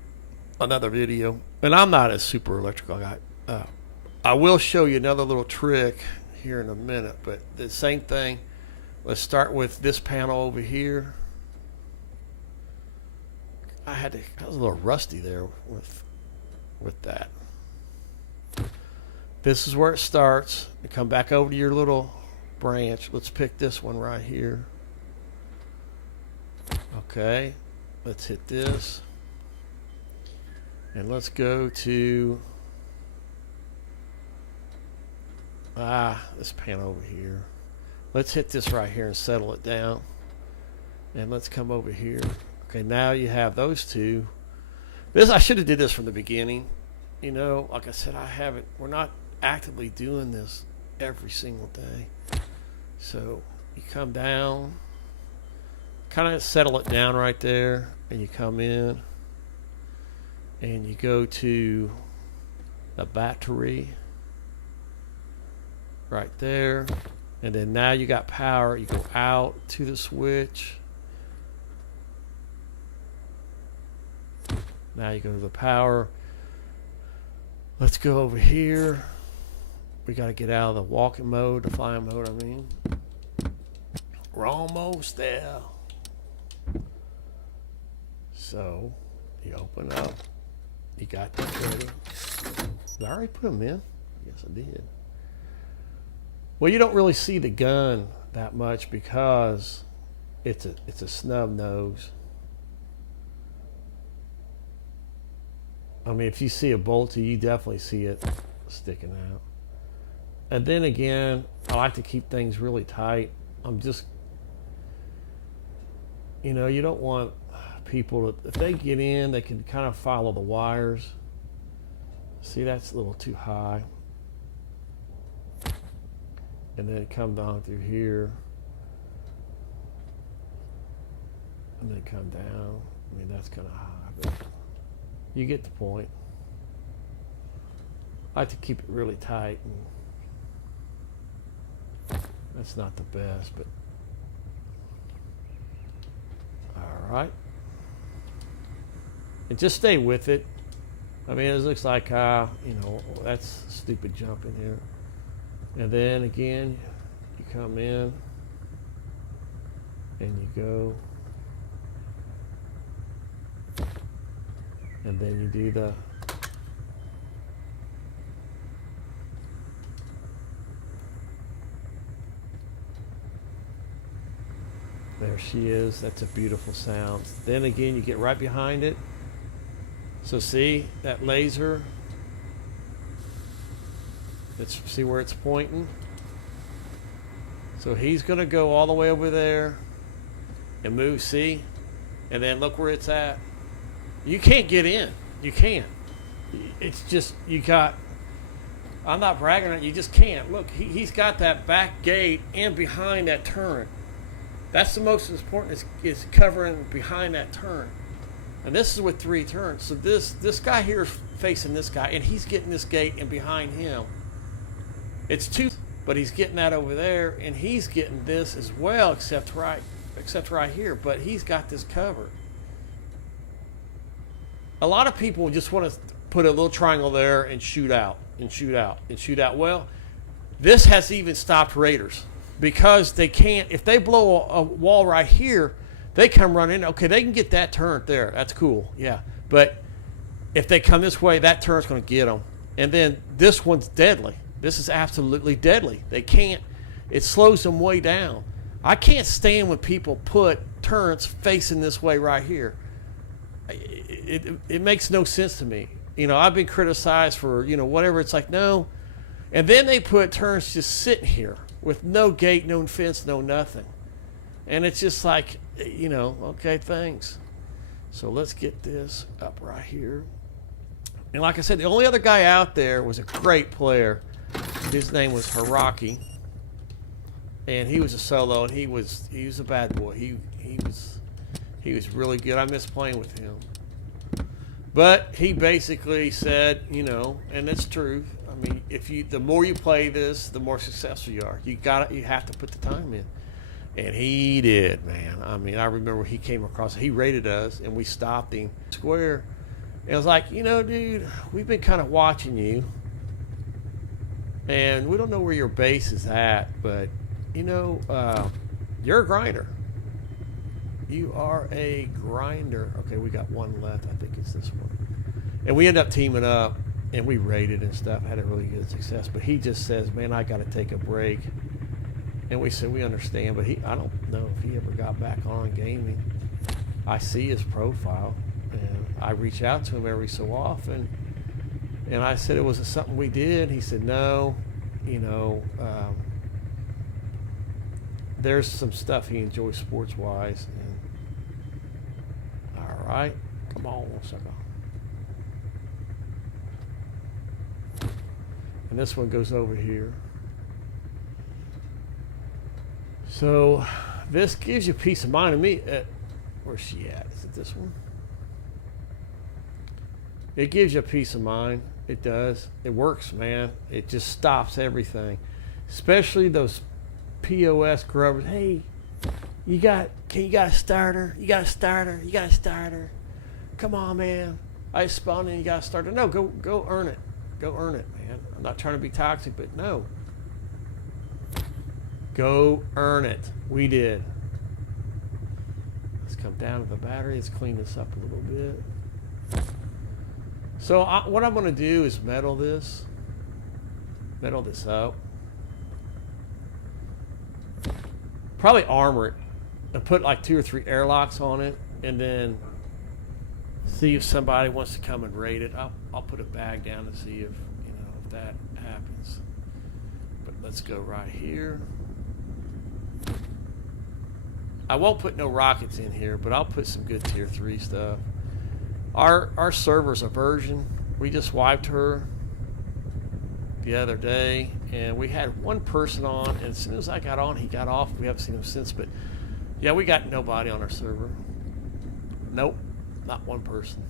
another video. And I'm not a super electrical guy. I will show you another little trick here in a minute, but the same thing. Let's start with this panel over here. I was a little rusty there with that. This is where it starts. You come back over to your little branch. Let's pick this one right here. Okay, let's hit this. And let's go to this panel over here. Let's hit this right here and settle it down. And let's come over here. Okay, now you have those 2. I should have did this from the beginning. Like I said, we're not actively doing this every single day. So you come down, kind of settle it down right there, and you come in and you go to the battery right there, and then now you got power. You go out to the switch. Now you go to the power. Let's go over here. We got to get out of the walking mode, the flying mode, I mean. We're almost there. So, you open up. You got that ready. Did I already put them in? Yes, I did. Well, you don't really see the gun that much because it's a snub nose. I mean, if you see a bolty, you definitely see it sticking out. And then again, I like to keep things really tight. I'm just, you don't want people to, if they get in, they can kind of follow the wires. See, that's a little too high. And then come down through here. And then come down. I mean, that's kind of high, but you get the point. I like to keep it really tight. And that's not the best, but all right. And just stay with it. I mean, it looks like, that's stupid jump in here. And then again, you come in and you go. And then you do the there she is. That's a beautiful sound. Then again, you get right behind it. So see that laser? Let's see where it's pointing. So he's going to go all the way over there and move, see? And then look where it's at. You can't get in. You can't. It's just, I'm not bragging on it, you just can't. Look, he's got that back gate and behind that turret. That's the most important, is covering behind that turret. And this is with 3 turrets. So this guy here is facing this guy, and he's getting this gate and behind him. It's 2, but he's getting that over there, and he's getting this as well, except right here. But he's got this covered. A lot of people just want to put a little triangle there and shoot out, and shoot out, and shoot out. Well, this has even stopped raiders because they can't, if they blow a wall right here, they come running. Okay, they can get that turret there. That's cool, yeah. But if they come this way, that turret's going to get them. And then this one's deadly. This is absolutely deadly. They can't, it slows them way down. I can't stand when people put turrets facing this way right here. it makes no sense to me. You know, I've been criticized for, you know, whatever. It's like, no. And then they put turns just sitting here with no gate, no fence, no nothing. And it's just like, you know, okay, thanks. So let's get this up right here. And like I said, the only other guy out there was a great player. His name was Hiraki. And he was a solo, and he was a bad boy. He was really good. I miss playing with him. But he basically said, you know, and it's true. I mean, the more you play this, the more successful you are. You have to put the time in. And he did, man. I mean, I remember he came across, he rated us, and we stopped him square. And it was like, you know, dude, we've been kind of watching you. And we don't know where your base is at, but, you know, you're a grinder. You are a grinder. Okay, we got one left. I think it's this one. And we end up teaming up, and we raided and stuff. Had a really good success. But he just says, man, I got to take a break. And we said, we understand. But I don't know if he ever got back on gaming. I see his profile, and I reach out to him every so often. And I said, it was something we did. He said, no, you know, there's some stuff he enjoys sports-wise. And, all right, come on, sucker. And this one goes over here. So this gives you peace of mind to me. Where's she at? Is it this one? It gives you a peace of mind. It does. It works, man. It just stops everything. Especially those POS grubbers. Hey, you got a starter? You got a starter? You got a starter? Come on, man. I spawned in, you got a starter. No, go earn it. Go earn it, man. I'm not trying to be toxic, but no. Go earn it. We did. Let's come down to the battery. Let's clean this up a little bit. So what I'm going to do is metal this up. Probably armor it and put like 2 or 3 airlocks on it, and then see if somebody wants to come and raid it. I'll put a bag down to see if that happens. But let's go right here. I won't put no rockets in here, but I'll put some good tier 3 stuff. Our server's a version. We just wiped her the other day, and we had one person on, and as soon as I got on, he got off. We haven't seen him since, but yeah, we got nobody on our server. Nope, not one person.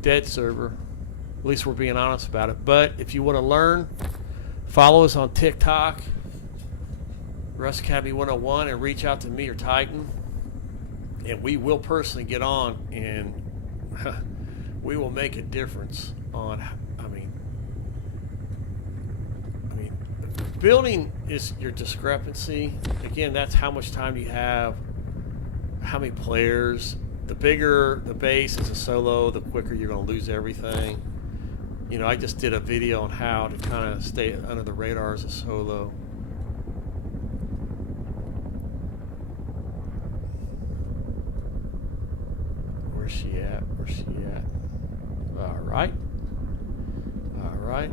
Dead server. At least we're being honest about it. But if you want to learn, follow us on TikTok, Rust Academy 101, and reach out to me or Titann. And we will personally get on, and we will make a difference on, I mean, building is your discrepancy. Again, that's how much time you have, how many players. The bigger the base is a solo, the quicker you're going to lose everything. You know, I just did a video on how to kind of stay under the radar as a solo. Where's she at? Where's she at? All right. All right.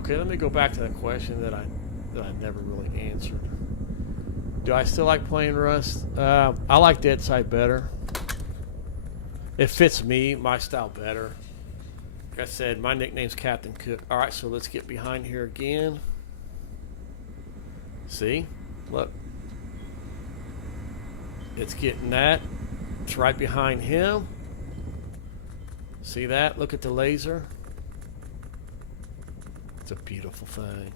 Okay, let me go back to that question that I never really answered. Do I still like playing Rust? I like Dead Side better. It fits me, my style better. Like I said, my nickname's Captain Cook. All right, so let's get behind here again. See? Look. It's getting that. It's right behind him. See that? Look at the laser. It's a beautiful thing.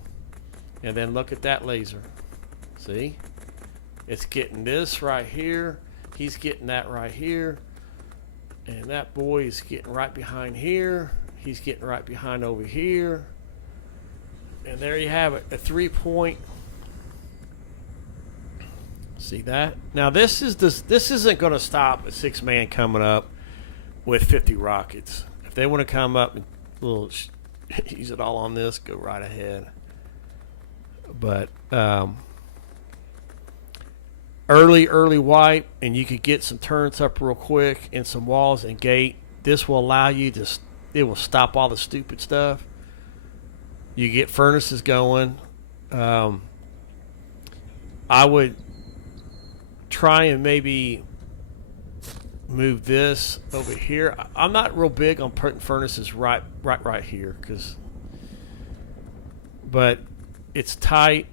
And then look at that laser. See? It's getting this right here. He's getting that right here. And that boy is getting right behind here. He's getting right behind over here. And there you have it. A 3-point. See that? Now this isn't going to stop a 6-man coming up with 50 rockets. If they want to come up and use it all on this, go right ahead. But early wipe, and you could get some turns up real quick and some walls and gate. This will allow you to, it will stop all the stupid stuff. You get furnaces going. I would try and maybe move this over here. I'm not real big on putting furnaces right here, but it's tight.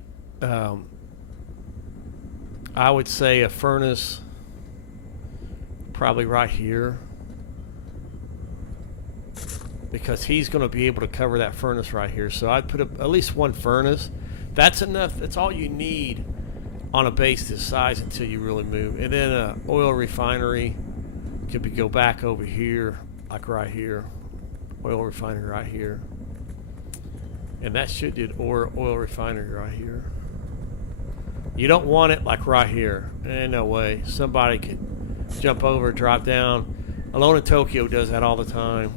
I would say a furnace probably right here, because he's going to be able to cover that furnace right here. So I'd put at least one furnace. That's enough. That's all you need on a base this size until you really move. And then an oil refinery could go back over here, like right here. Oil refinery right here. And that should do oil refinery right here. You don't want it like right here. No way. Somebody could jump over, drop down. Alone in Tokyo does that all the time.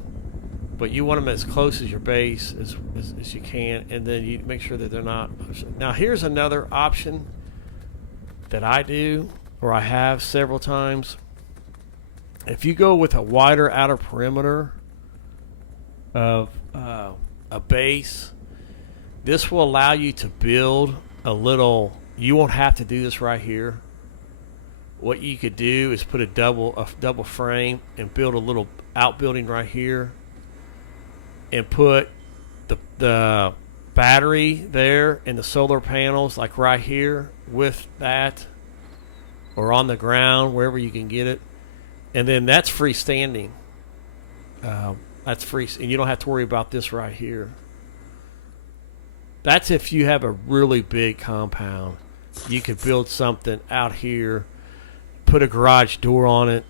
But you want them as close as your base as you can, and then you make sure that they're not. Now here's another option that I do, or I have several times. If you go with a wider outer perimeter of a base, this will allow you to build a little. You won't have to do this right here. What you could do is put a double frame and build a little outbuilding right here, and put the battery there and the solar panels like right here with that, or on the ground, wherever you can get it. And then that's freestanding. That's free, and you don't have to worry about this right here. That's if you have a really big compound. You could build something out here, put a garage door on it,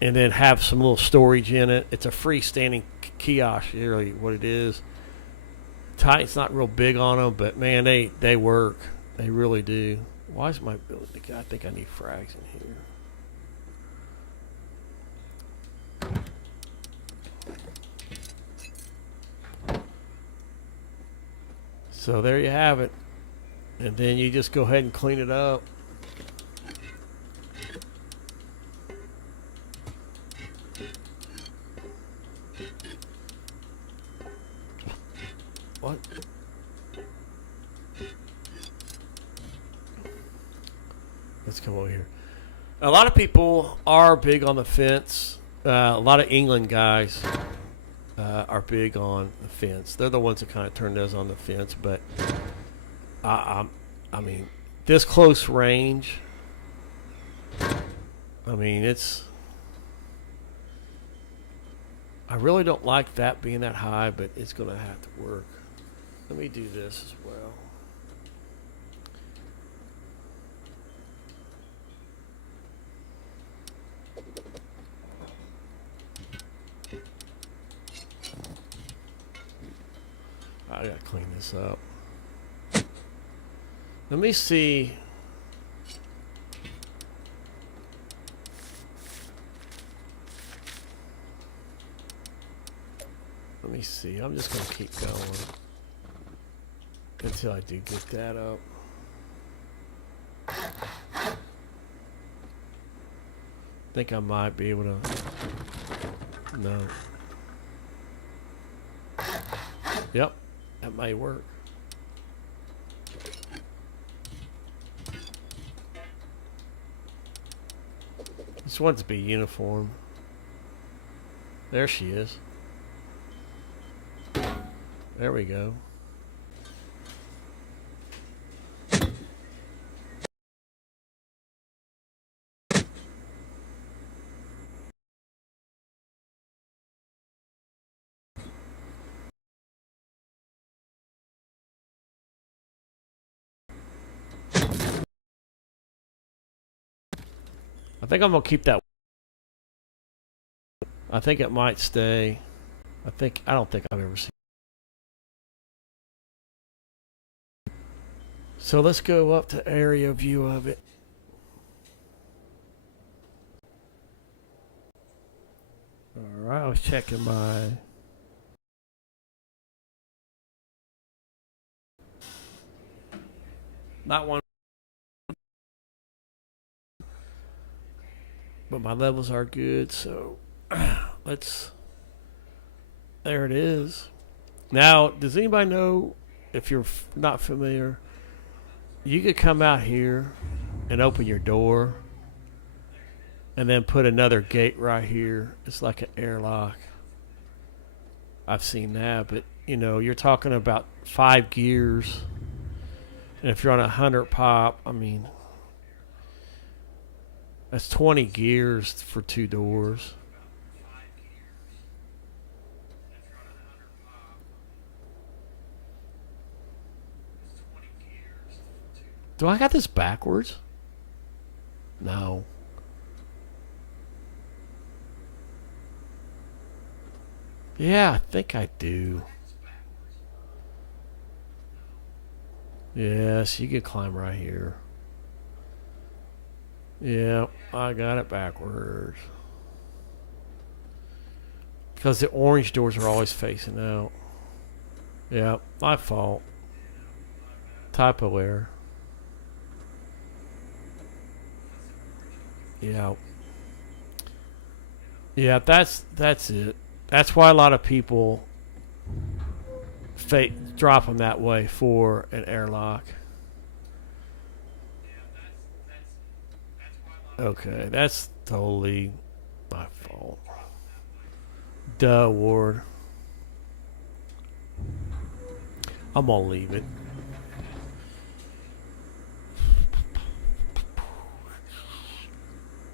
and then have some little storage in it. It's a freestanding kiosk, really, what it is. Titan's not real big on them, but man, they work. They really do. Why is my building? I think I need frags in here. So there you have it. And then you just go ahead and clean it up. What? Let's come over here. A lot of people are big on the fence. A lot of England guys are big on the fence. They're the ones that kind of turn those on the fence. But I mean, this close range. I mean, I really don't like that being that high, but it's going to have to work. Let me do this as well. I gotta clean this up. Let me see. Let me see. I'm just gonna keep going until I do get that up. I think I might be able to. No. Yep, that may work. This wants to be uniform. There she is. There we go. I think I'm gonna keep that. I think it might stay. I don't think I've ever seen. So let's go up to area view of it. All right, I was checking my. Not one. but my levels are good, so let's. There it is. Now, does anybody know, if you're not familiar, you could come out here and open your door and then put another gate right here. It's like an airlock. I've seen that, but you know, you're talking about 5 gears, and if you're on 100 pop, I mean, that's 20 gears for 2 doors. Do I got this backwards? No. Yeah, I think I do. Yes, you can climb right here. Yeah, I got it backwards. Because the orange doors are always facing out. Yeah, my fault. Typo error. Yeah. Yeah, that's it. That's why a lot of people drop them that way for an airlock. Okay, that's totally my fault. Duh, Ward. I'm gonna leave it.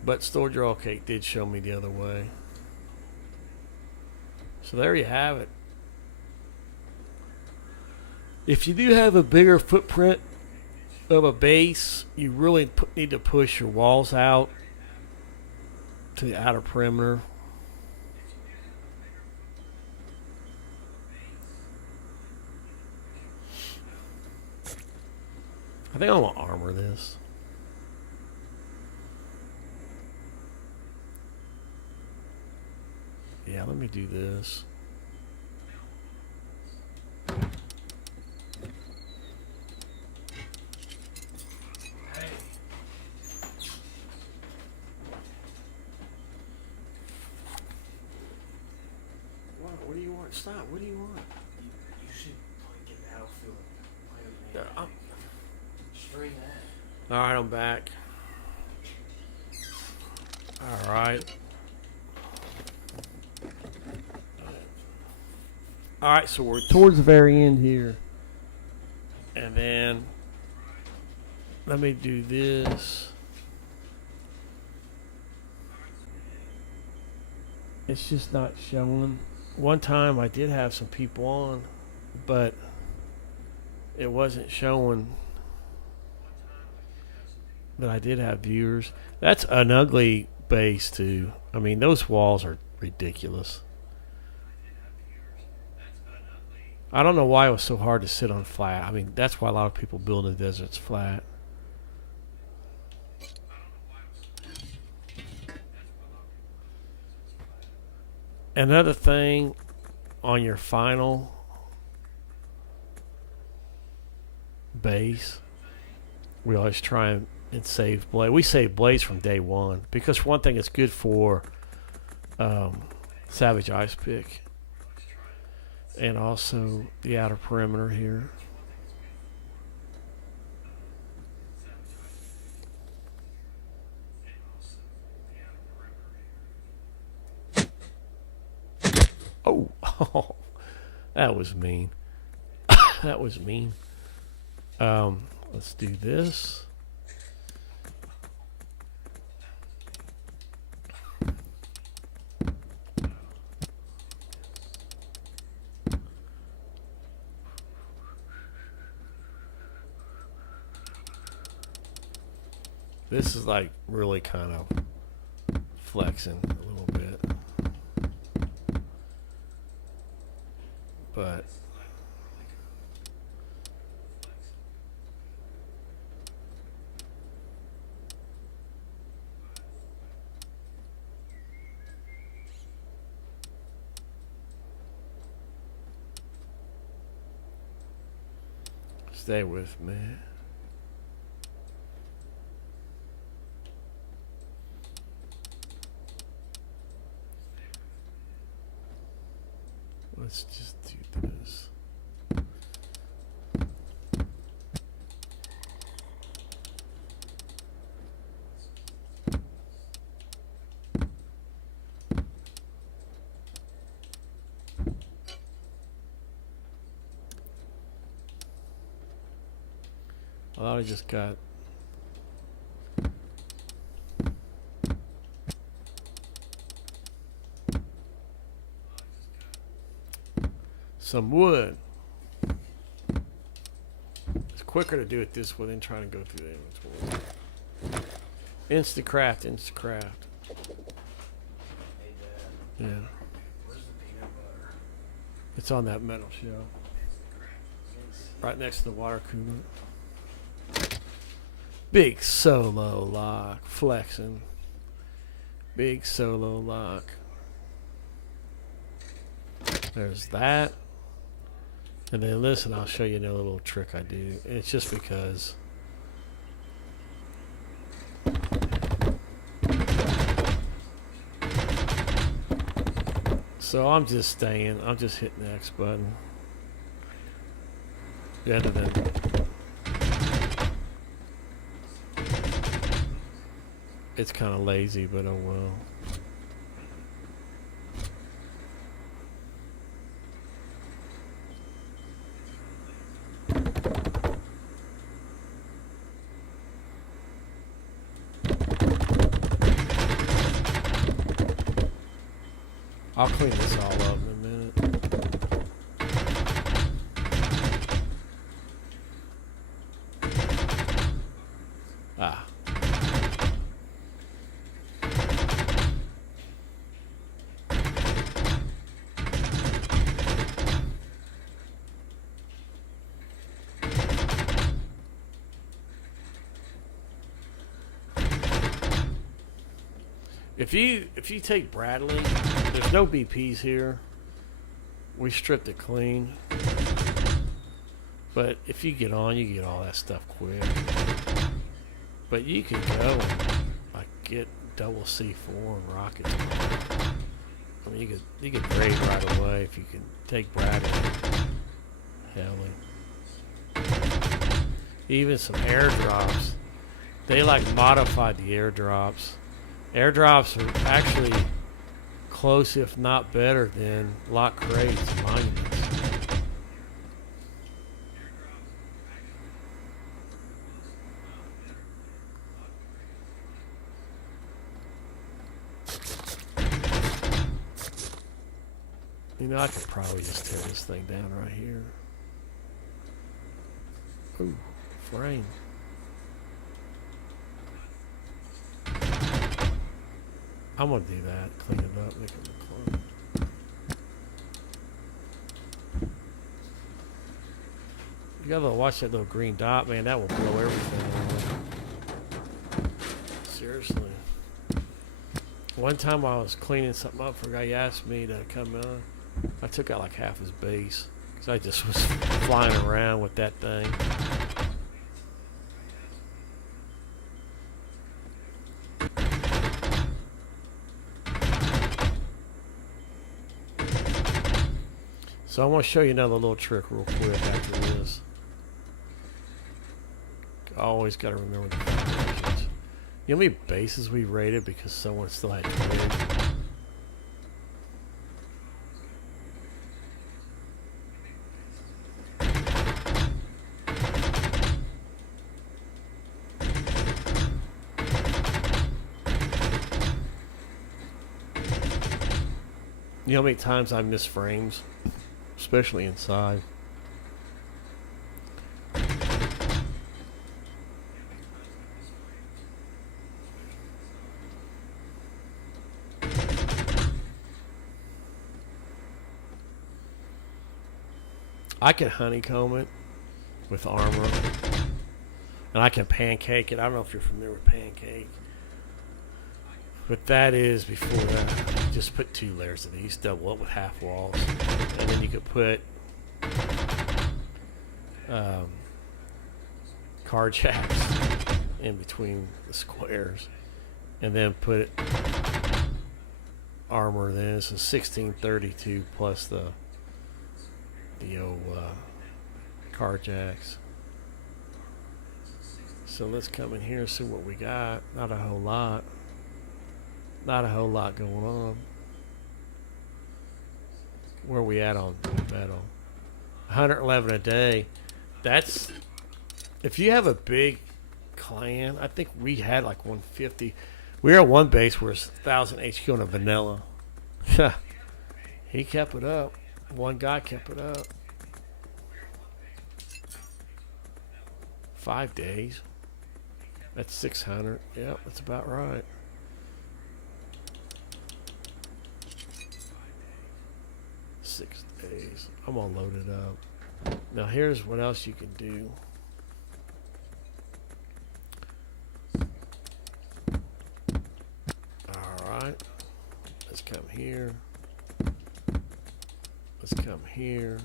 But Store Draw Cake did show me the other way. So there you have it. If you do have a bigger footprint of a base, you really need to push your walls out to the outer perimeter. I think I want to armor this. Yeah, let me do this. What do you want? Stop. What do you want? You should get an outfield. Yeah, Straight at. all right, I'm back. All right. All right, so we're towards the very end here. And then let me do this. It's just not showing. One time I did have some people on, but it wasn't showing that I did have viewers. That's an ugly base too. I mean, those walls are ridiculous. I don't know why it was so hard to sit on flat. I mean, that's why a lot of people build in the deserts flat. Another thing on your final base, we always try and save blaze. We save blaze from day one because, for one thing, it's good for Savage Ice Pick. And also the outer perimeter here. Oh, that was mean. That was mean. Let's do this. This is like really kind of flexing a little bit. But stay with me. Let's just do this. I thought I just got some wood. It's quicker to do it this way than trying to go through the inventory. Instacraft. Hey, Dad, Yeah. where's the peanut butter? It's on that metal shelf. Right next to the water cooler. Big solo lock. Flexing. Big solo lock. There's that. And then listen, I'll show you another little trick I do. And it's just because so I'm just staying. I'm just hitting the X button. Rather than it's kind of lazy, but oh well. I'll clean this all up in a minute. Ah. If you take Bradley, there's no BPs here. We stripped it clean. But if you get on, you get all that stuff quick. But you can go and like get double C4 and rockets. I mean, you could grade right away if you can take Bradley. Hell, even some airdrops. They like modified the airdrops. Airdrops are actually close, if not better, than lock crates and monuments. You know, I could probably just tear this thing down right here. Ooh, frame. I'm gonna do that. Clean it up, make it look clean. You gotta watch that little green dot, man. That will blow everything away. Seriously. One time I was cleaning something up for a guy. He asked me to come in. I took out like half his base because I just was flying around with that thing. So I want to show you another little trick real quick after this. Always got to remember the foundations. You know how many bases we rated because someone still had twig? You know how many times I miss frames? Especially inside. I can honeycomb it with armor. And I can pancake it. I don't know if you're familiar with pancake. But that is before that. Just put 2 layers of these, double up with half walls. And then you could put car jacks in between the squares. And then put armor. Then it's a 1632 plus the the old car jacks. So let's come in here and see what we got. Not a whole lot. Not a whole lot going on. Where are we at on metal? 111 a day. That's, if you have a big clan, I think we had like 150. We were at one base where it's 1,000 HQ on a vanilla. He kept it up. One guy kept it up. 5 days. That's 600. Yep, that's about right. Six days. I'm gonna load it up. Now here's what else you can do. Alright. Let's come here. Let's come here.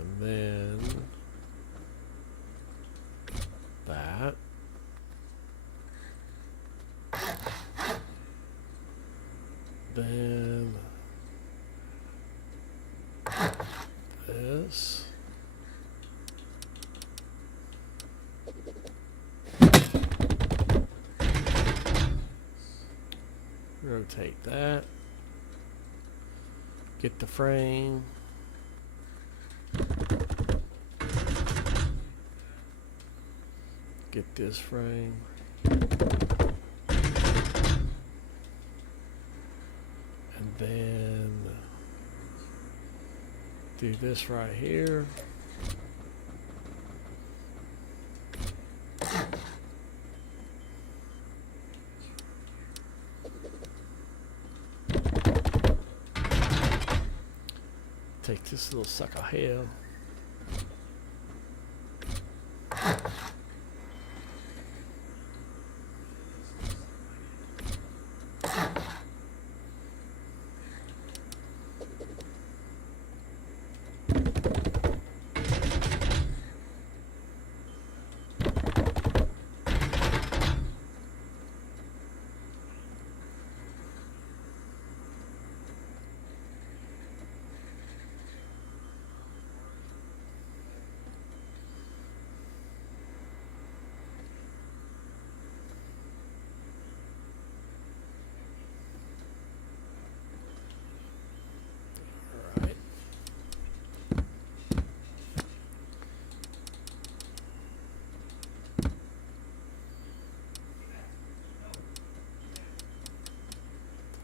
And then that. Then this. Rotate that. Get the frame. Get this frame. And then do this right here. Take this little sucker here.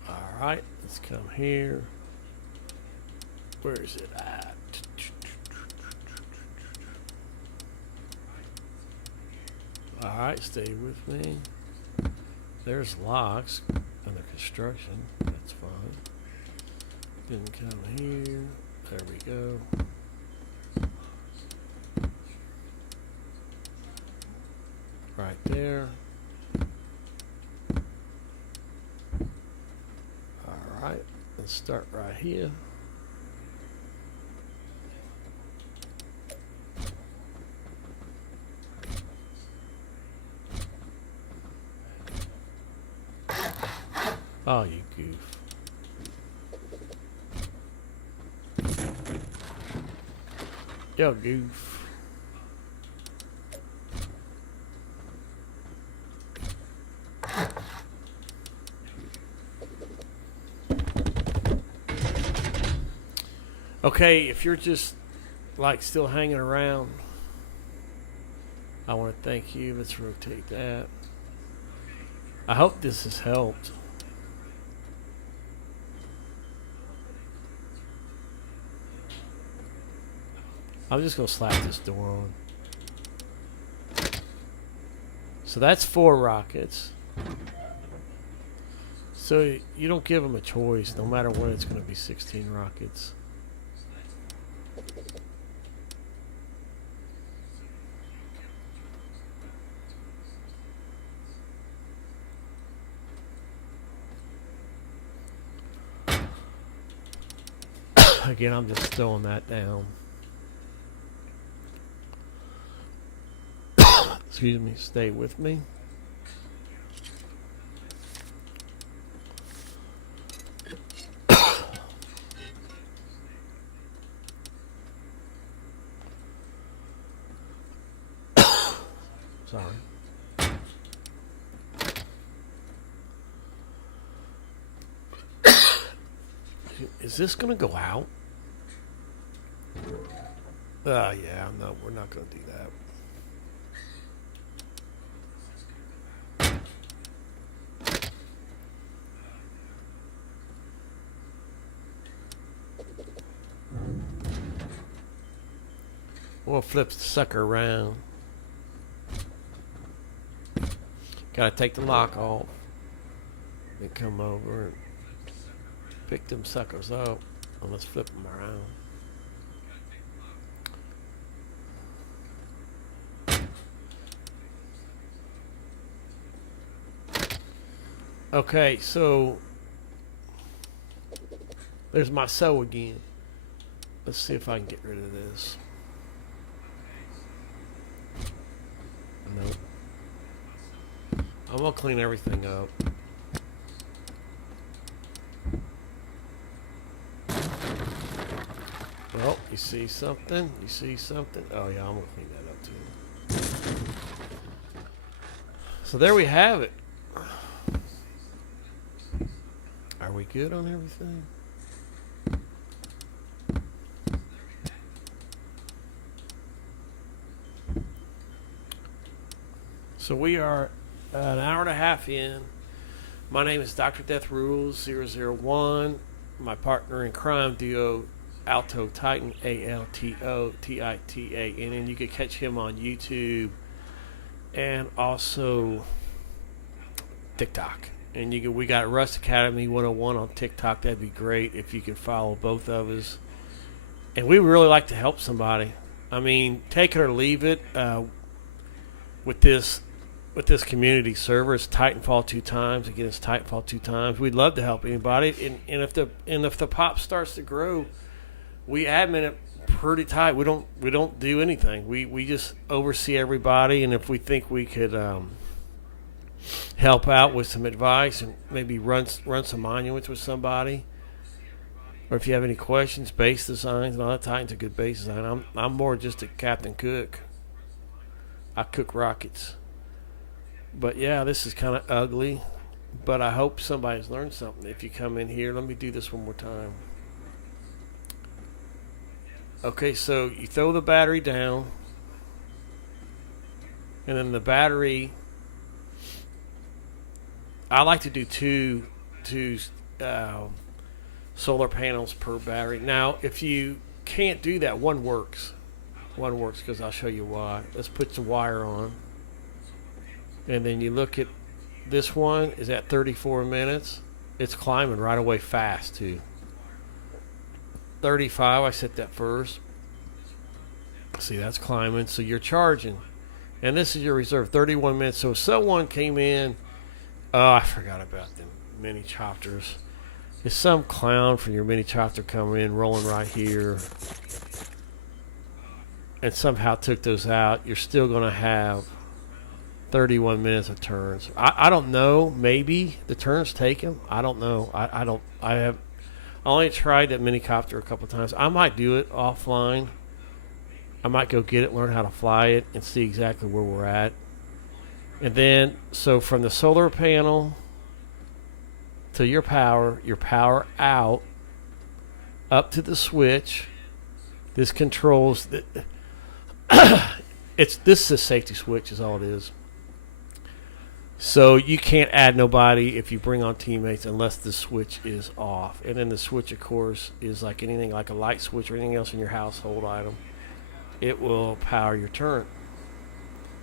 Alright, let's come here. Where is it at? Alright, stay with me. There's locks under construction. That's fine. Then come here. There we go. Right there. Alright, let's start right here. Oh, you goof. Yo, goof. Okay, if you're just like still hanging around, I want to thank you. Let's rotate that. I hope this has helped. I'm just going to slap this door on. So that's 4 rockets. So you don't give them a choice. No matter what, it's going to be 16 rockets. Again, I'm just throwing that down. Excuse me, stay with me. Sorry. Is this going to go out? Yeah, no, we're not going to do that. We'll flip the sucker around. Gotta take the lock off. Then come over and pick them suckers up. And let's flip them around. Okay, so there's my sew again. Let's see if I can get rid of this. Nope. I'm gonna clean everything up. Well, you see something? You see something? Oh yeah, I'm gonna clean that up too. So there we have it. Are we good on everything? So we are an hour and a half in. My name is Dr. Death Rules 001. My partner in crime duo, Alto Titann, ALTOTITAN. And you can catch him on YouTube and also TikTok. And we got Rust Academy 101 on TikTok. That'd be great if you could follow both of us. And we would really like to help somebody. I mean, take it or leave it. With this community server, it's Titanfall 2 times. Again, it's Titanfall 2 times. We'd love to help anybody. And if the pop starts to grow, we admin it pretty tight. We don't do anything. We just oversee everybody. And if we think we could help out with some advice and maybe run some monuments with somebody, or if you have any questions, base designs and all that, Titan's a good base design. I'm more just a Captain Cook. I cook rockets. But yeah, this is kind of ugly, but I hope somebody's learned something. If you come in here, let me do this one more time. Okay, so you throw the battery down, and then the battery, I like to do two solar panels per battery. Now, if you can't do that, one works. One works because I'll show you why. Let's put some wire on. And then you look at this one is at 34 minutes. It's climbing right away fast too. 35, I set that first. See, that's climbing. So you're charging. And this is your reserve, 31 minutes. So if someone came in, oh, I forgot about them mini chopters. If some clown from your mini chopter coming in, rolling right here, and somehow took those out, you're still going to have 31 minutes of turns. I don't know. Maybe the turns take them. I don't know. I only tried that minicopter a couple times. I might do it offline. I might go get it, learn how to fly it, and see exactly where we're at. And then, so from the solar panel to your power out, up to the switch. This controls the this is a safety switch is all it is. So you can't add nobody if you bring on teammates unless the switch is off. And then the switch, of course, is like anything, like a light switch or anything else in your household item. It will power your turret.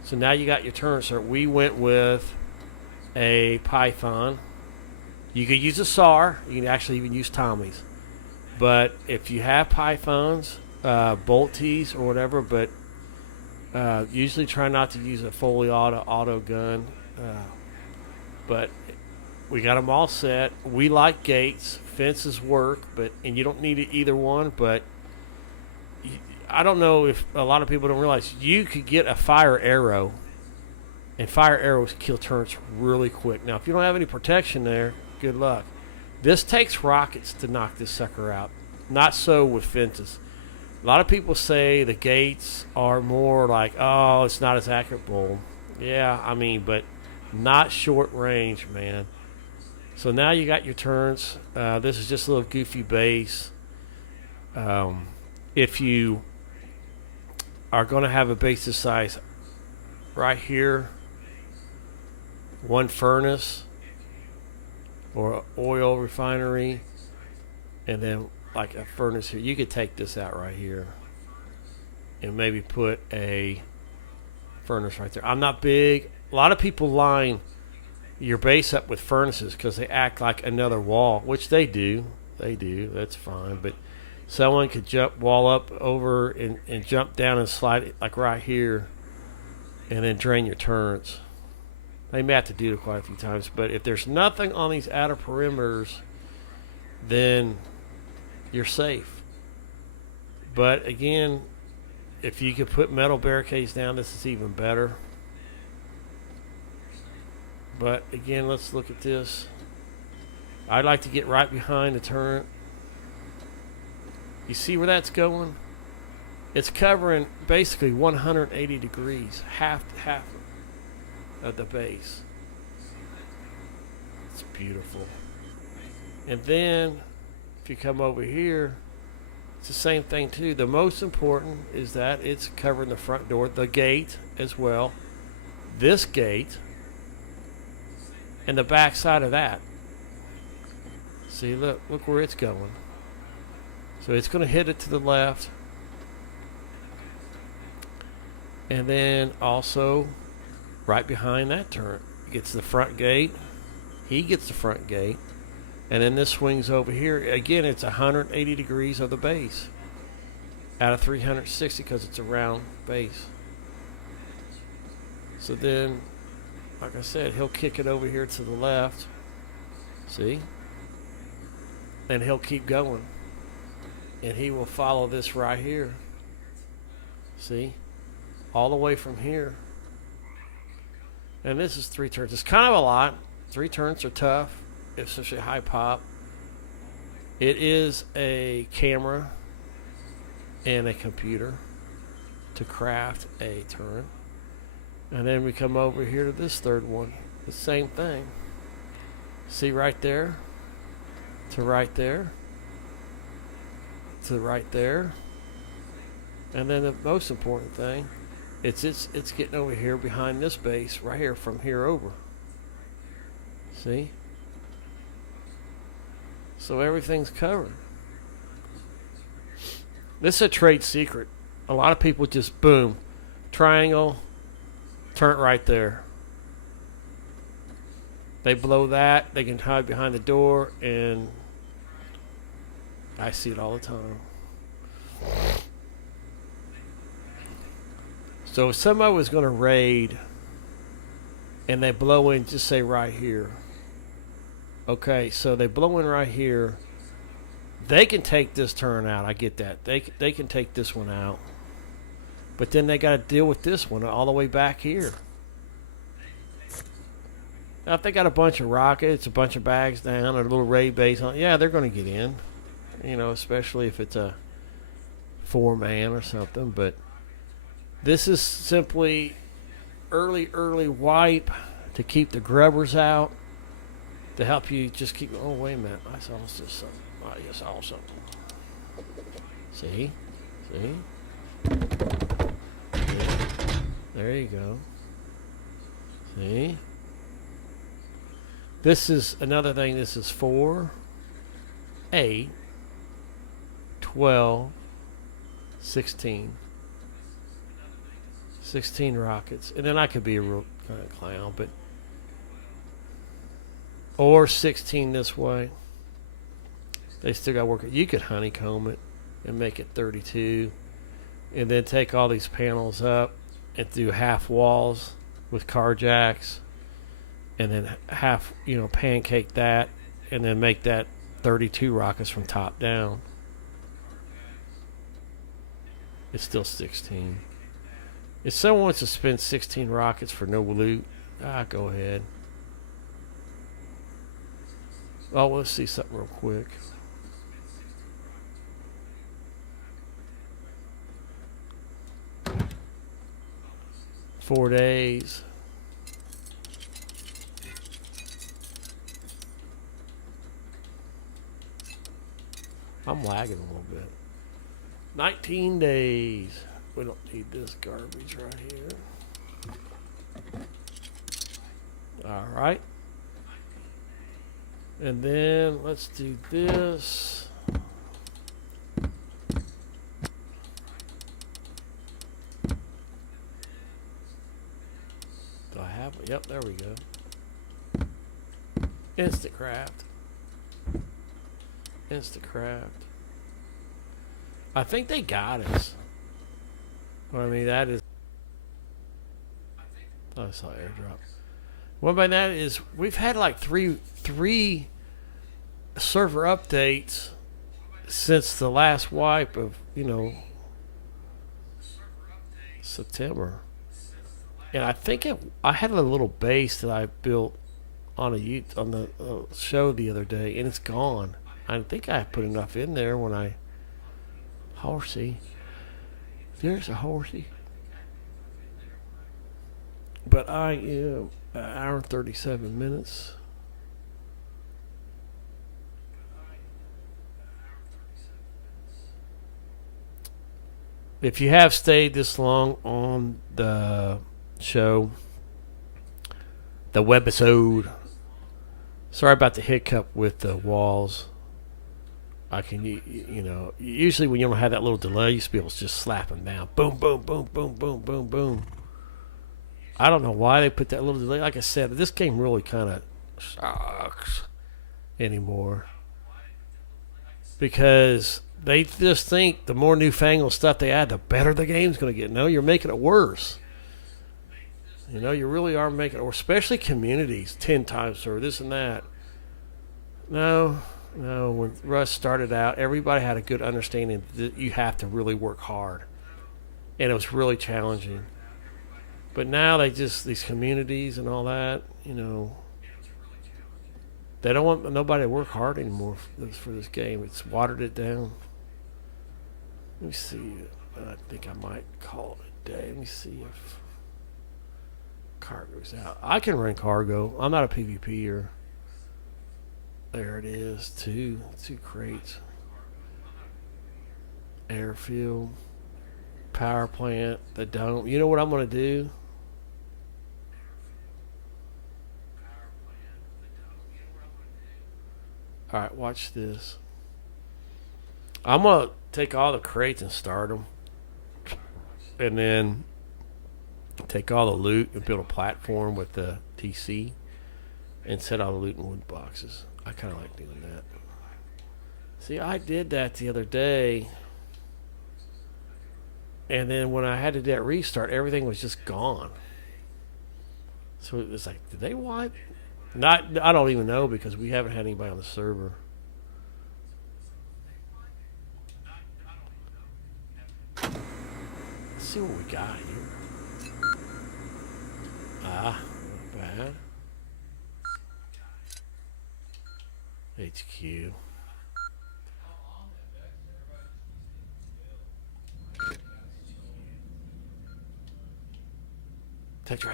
So now you got your turn. So we went with a Python. You could use a SAR. You can actually even use Tommy's. But if you have Pythons, bolt tees or whatever, but usually try not to use a fully auto gun. But we got them all set. We like gates. Fences work, and you don't need either one. But I don't know if a lot of people don't realize you could get a fire arrow, and fire arrows kill turrets really quick. Now, if you don't have any protection there, good luck. This takes rockets to knock this sucker out. Not so with fences. A lot of people say the gates are more like, oh, it's not as accurate. Bull. Yeah, I mean, but not short range, man. So now you got your turns. This is just a little goofy base. If you are going to have a base this size, right here, one furnace or oil refinery, and then like a furnace here. You could take this out right here and maybe put a furnace right there. I'm not big. A lot of people line your base up with furnaces because they act like another wall, which they do. They do. That's fine. But someone could wall up over and jump down and slide it like right here and then drain your turrets. They may have to do it quite a few times. But if there's nothing on these outer perimeters, then you're safe. But again, if you could put metal barricades down, this is even better. But again, let's look at this. I'd like to get right behind the turret. You see where that's going? It's covering basically 180 degrees, half of the base. It's beautiful. And then if you come over here, it's the same thing too. The most important is that it's covering the front door, the gate as well, this gate, and the back side of that. See, look where it's going. So it's going to hit it to the left. And then also right behind that turret, gets the front gate. He gets the front gate. And then this swings over here. Again, it's 180 degrees of the base out of 360 because it's a round base. So then, like I said, he'll kick it over here to the left. See? And he'll keep going. And he will follow this right here. See? All the way from here. And this is 3 turns. It's kind of a lot. 3 turns are tough, especially high pop. It is a camera and a computer to craft a turret. And then we come over here to this third one. The same thing. See right there? To right there. To right there. And then the most important thing, it's getting over here behind this base right here from here over. See? So everything's covered. This is a trade secret. A lot of people just boom, triangle, turn it right there. They blow that, they can hide behind the door, and I see it all the time. So if somebody was going to raid and they blow in, just say right here. Okay, so they blow in right here. They can take this turn out. I get that. They can take this one out. But then they got to deal with this one all the way back here. Now, if they got a bunch of rockets, a bunch of bags down, or a little raid base on, yeah, they're going to get in. You know, especially if it's a 4-man or something. But this is simply early wipe to keep the grubbers out, to help you just keep. Oh, wait a minute. I saw something. I just saw something. See? Yeah. There you go. See? This is another thing. This is 4, 8, 12, 16. 16 rockets. And then I could be a real kind of clown, but. Or 16 this way. They still got to work it. You could honeycomb it and make it 32. And then take all these panels up and do half walls with car jacks. And then half, pancake that. And then make that 32 rockets from top down. It's still 16. If someone wants to spend 16 rockets for no loot, go ahead. Oh, let's see something real quick. $4 days. I'm lagging a little bit. 19 days. We don't need this garbage right here. All right. And then let's do this. Do I have it? Yep, there we go. Instacraft. I think they got us. Well, I mean, that is. Oh, I saw airdrop. What by that is we've had like three server updates since the last wipe of September, and I think I had a little base that I built on the show the other day, and it's gone. I think I put enough in there when I horsey. There's a horsey. But I am an hour and 37 minutes. If you have stayed this long on the show, the webisode, sorry about the hiccup with the walls. I can, usually when you don't have that little delay, you used to be able to just slap them down. Boom, boom, boom, boom, boom, boom, boom. I don't know why they put that little delay. Like I said, this game really kind of sucks anymore. Because they just think the more newfangled stuff they add, the better the game's going to get. No, you're making it worse. You really are making it worse. Especially communities, 10 times or this and that. No, when Rust started out, everybody had a good understanding that you have to really work hard. And it was really challenging. But now these communities and all that, they don't want nobody to work hard anymore for this game. It's watered it down. Let me see. I think I might call it a day. Let me see if cargo's out. I can run cargo. I'm not a PvPer. There it is. Two crates. Airfield. Power plant. The dome. You know what I'm going to do? Alright, watch this. I'm going to take all the crates and start them. And then take all the loot and build a platform with the TC. And set all the loot in wood boxes. I kind of like doing that. See, I did that the other day. And then when I had to do that restart, everything was just gone. So it was like, did they wipe? I don't even know because we haven't had anybody on the server. Let's see what we got here. Not bad. HQ. Take.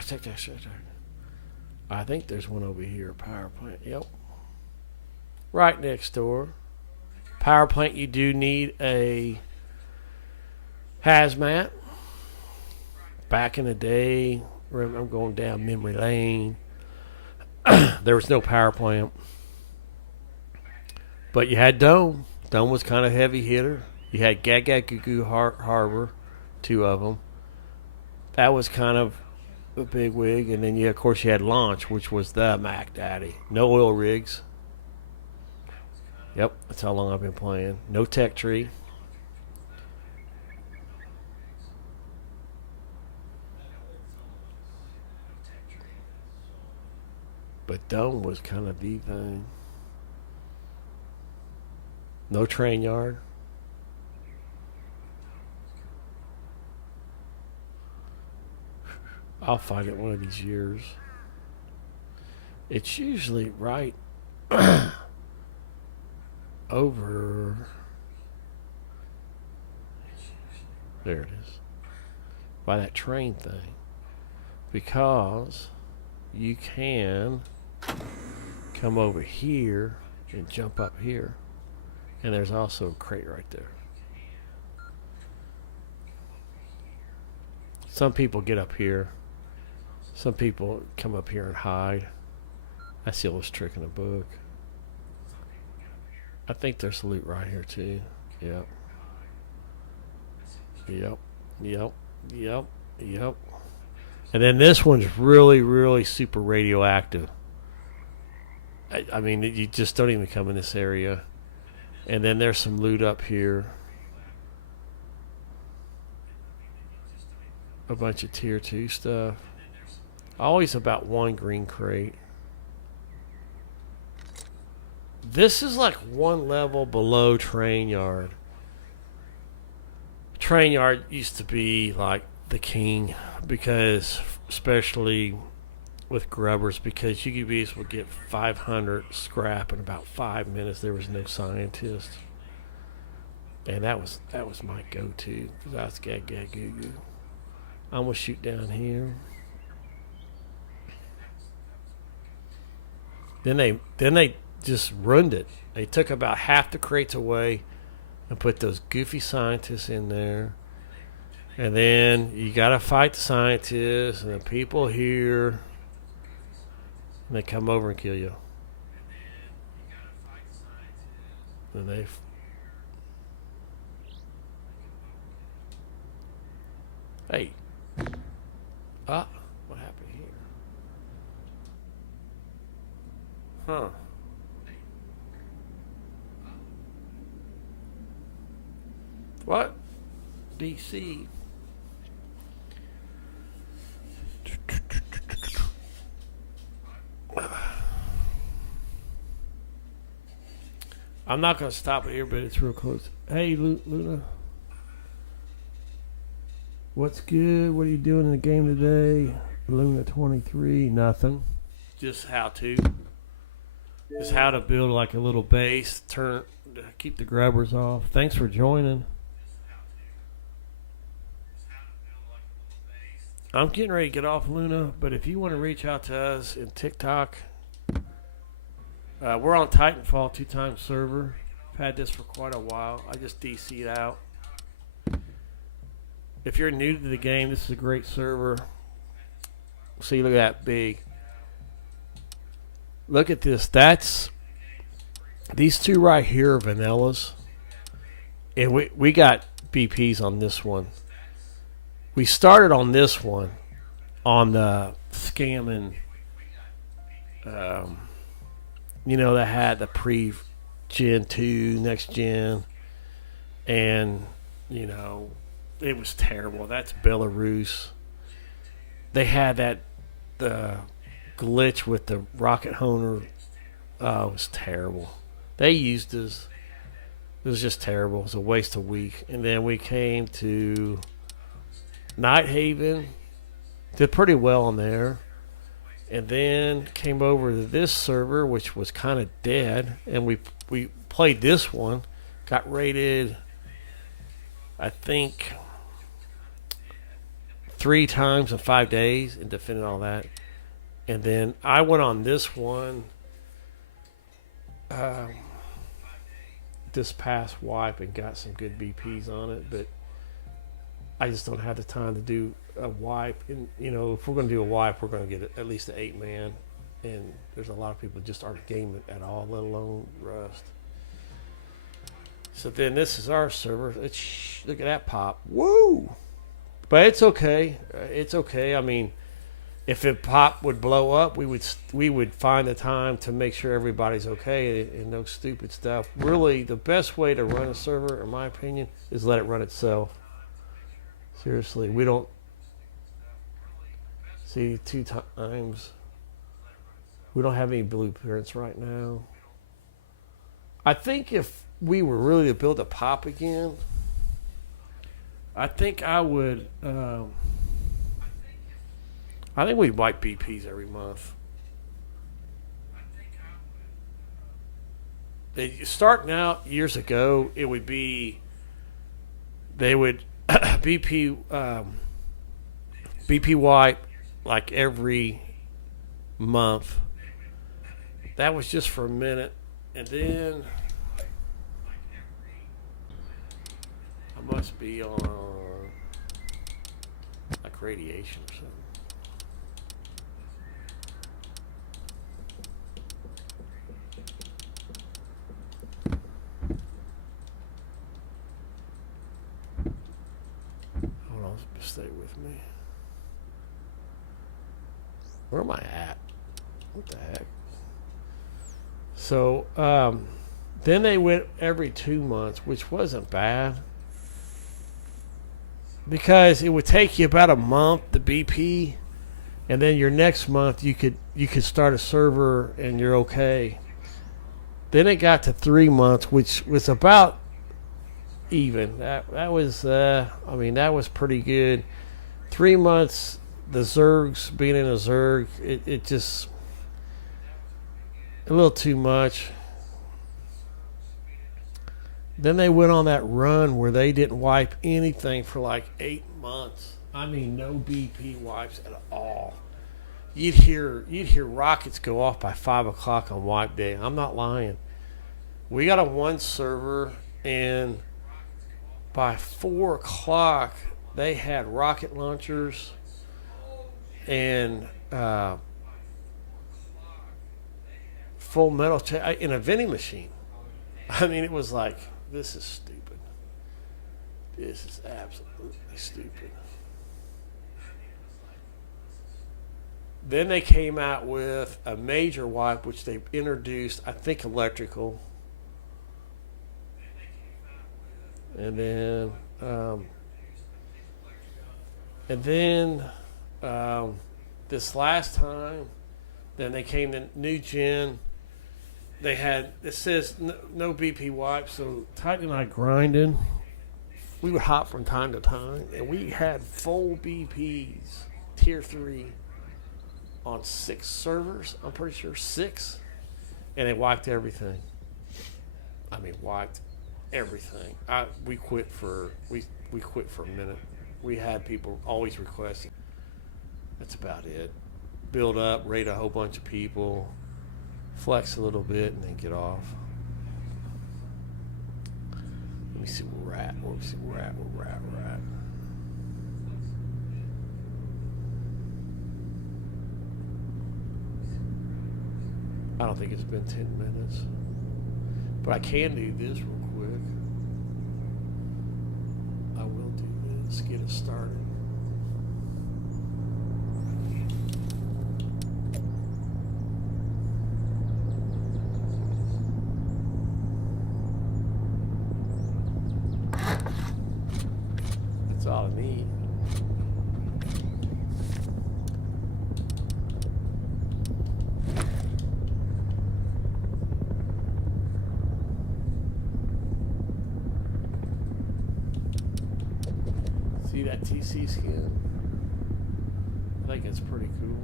I think there's one over here, power plant. Yep. Right next door. Power plant, you do need a hazmat. Back in the day, I'm going down memory lane. There was no power plant. But you had Dome. Dome was kind of heavy hitter. You had Gagagugu Harbor, two of them. That was kind of a big wig. And then, of course, you had Launch, which was the Mac Daddy. No oil rigs. Yep, that's how long I've been playing. No tech tree. But Dome was kind of the thing. No train yard. I'll find it one of these years. It's usually right over. There it is. By that train thing. Because you can come over here and jump up here. And there's also a crate right there. Some people get up here. Some people come up here and hide. That's the oldest trick in the book. I think there's loot right here too. Yep. Yep. Yep. Yep. Yep. And then this one's really, really super radioactive. I mean, you just don't even come in this area. And then there's some loot up here. A bunch of tier 2 stuff. Always about one green crate. This is like one level below train yard. Train yard used to be like the king, because especially with grubbers, because you could be able to get 500 scrap in about 5 minutes. There was no scientist, and that was my go-to. That's gag goo goo. I'm gonna shoot down here. Then they just ruined it. They took about half the crates away and put those goofy scientists in there. And then you gotta fight the scientists and the people here. And they come over and kill you. And they... Hey. Ah, what happened here? Huh. What? DC. I'm not going to stop it here, but it's real close. Hey, Luna. What's good? What are you doing in the game today? Luna 23. Nothing. Just how to. Just how to build like a little base. Keep the grubbers off. Thanks for joining. I'm getting ready to get off Luna, but if you want to reach out to us in TikTok, we're on Titanfall 2-time server. I've had this for quite a while. I just DC'd out. If you're new to the game, this is a great server. See, look at that big. Look at this. These two right here are vanillas. And we got BPs on this one. We started on this one on the scamming, that had the pre-Gen 2, next gen, and, it was terrible. That's Belarus. They had the glitch with the rocket honer. Oh, it was terrible. They used us. It was just terrible. It was a waste of week. And then we came to Night Haven, did pretty well on there, and then came over to this server, which was kind of dead, and we played this one, got rated, I think, 3 times in 5 days, and defended all that. And then I went on this one, this past wipe, and got some good BPs on it, but I just don't have the time to do a wipe. And, if we're going to do a wipe, we're going to get at least an 8-man. And there's a lot of people just aren't gaming at all, let alone Rust. So then this is our server. Look at that pop. Woo! But it's okay. It's okay. I mean, if it pop would blow up, we would find the time to make sure everybody's okay and no stupid stuff. Really, the best way to run a server, in my opinion, is let it run itself. Seriously, we don't see 2 times. We don't have any blueprints right now. I think if we were really to build a pop again, I think I would. I think we'd wipe BPs every month. Starting out years ago, it would be they would BP wipe like every month. That was just for a minute, and then I must be on like radiation or something. Hold on, stay with me. Where am I at? What the heck? So then they went every 2 months, which wasn't bad because it would take you about a month to BP, and then your next month you could start a server and you're okay. Then it got to 3 months, which was about even. That was that was pretty good. 3 months, the Zergs being in a Zerg, it just a little too much. Then they went on that run where they didn't wipe anything for like 8 months. I mean, no BP wipes at all. You'd hear rockets go off by 5 o'clock on wipe day. I'm not lying. We got on one server, and by 4 o'clock they had rocket launchers and full metal in a vending machine. I mean, it was like, this is stupid. This is absolutely stupid. Then they came out with a major wipe, which they introduced, I think, electrical. And then this last time, then they came to new gen. They had, it says no BP wipes, so Titann and I grinded. We would hop from time to time, and we had full BPs, tier 3, on 6 servers. I'm pretty sure 6, and they wiped everything. I mean, wiped everything. We quit for a minute. We had people always requesting. That's about it. Build up, raid a whole bunch of people, flex a little bit, and then get off. Let me see where we're at. We're at. I don't think it's been 10 minutes. But I can do this real quick. I will do this. Get it started. That's all I need. See that TC skin? I think it's pretty cool.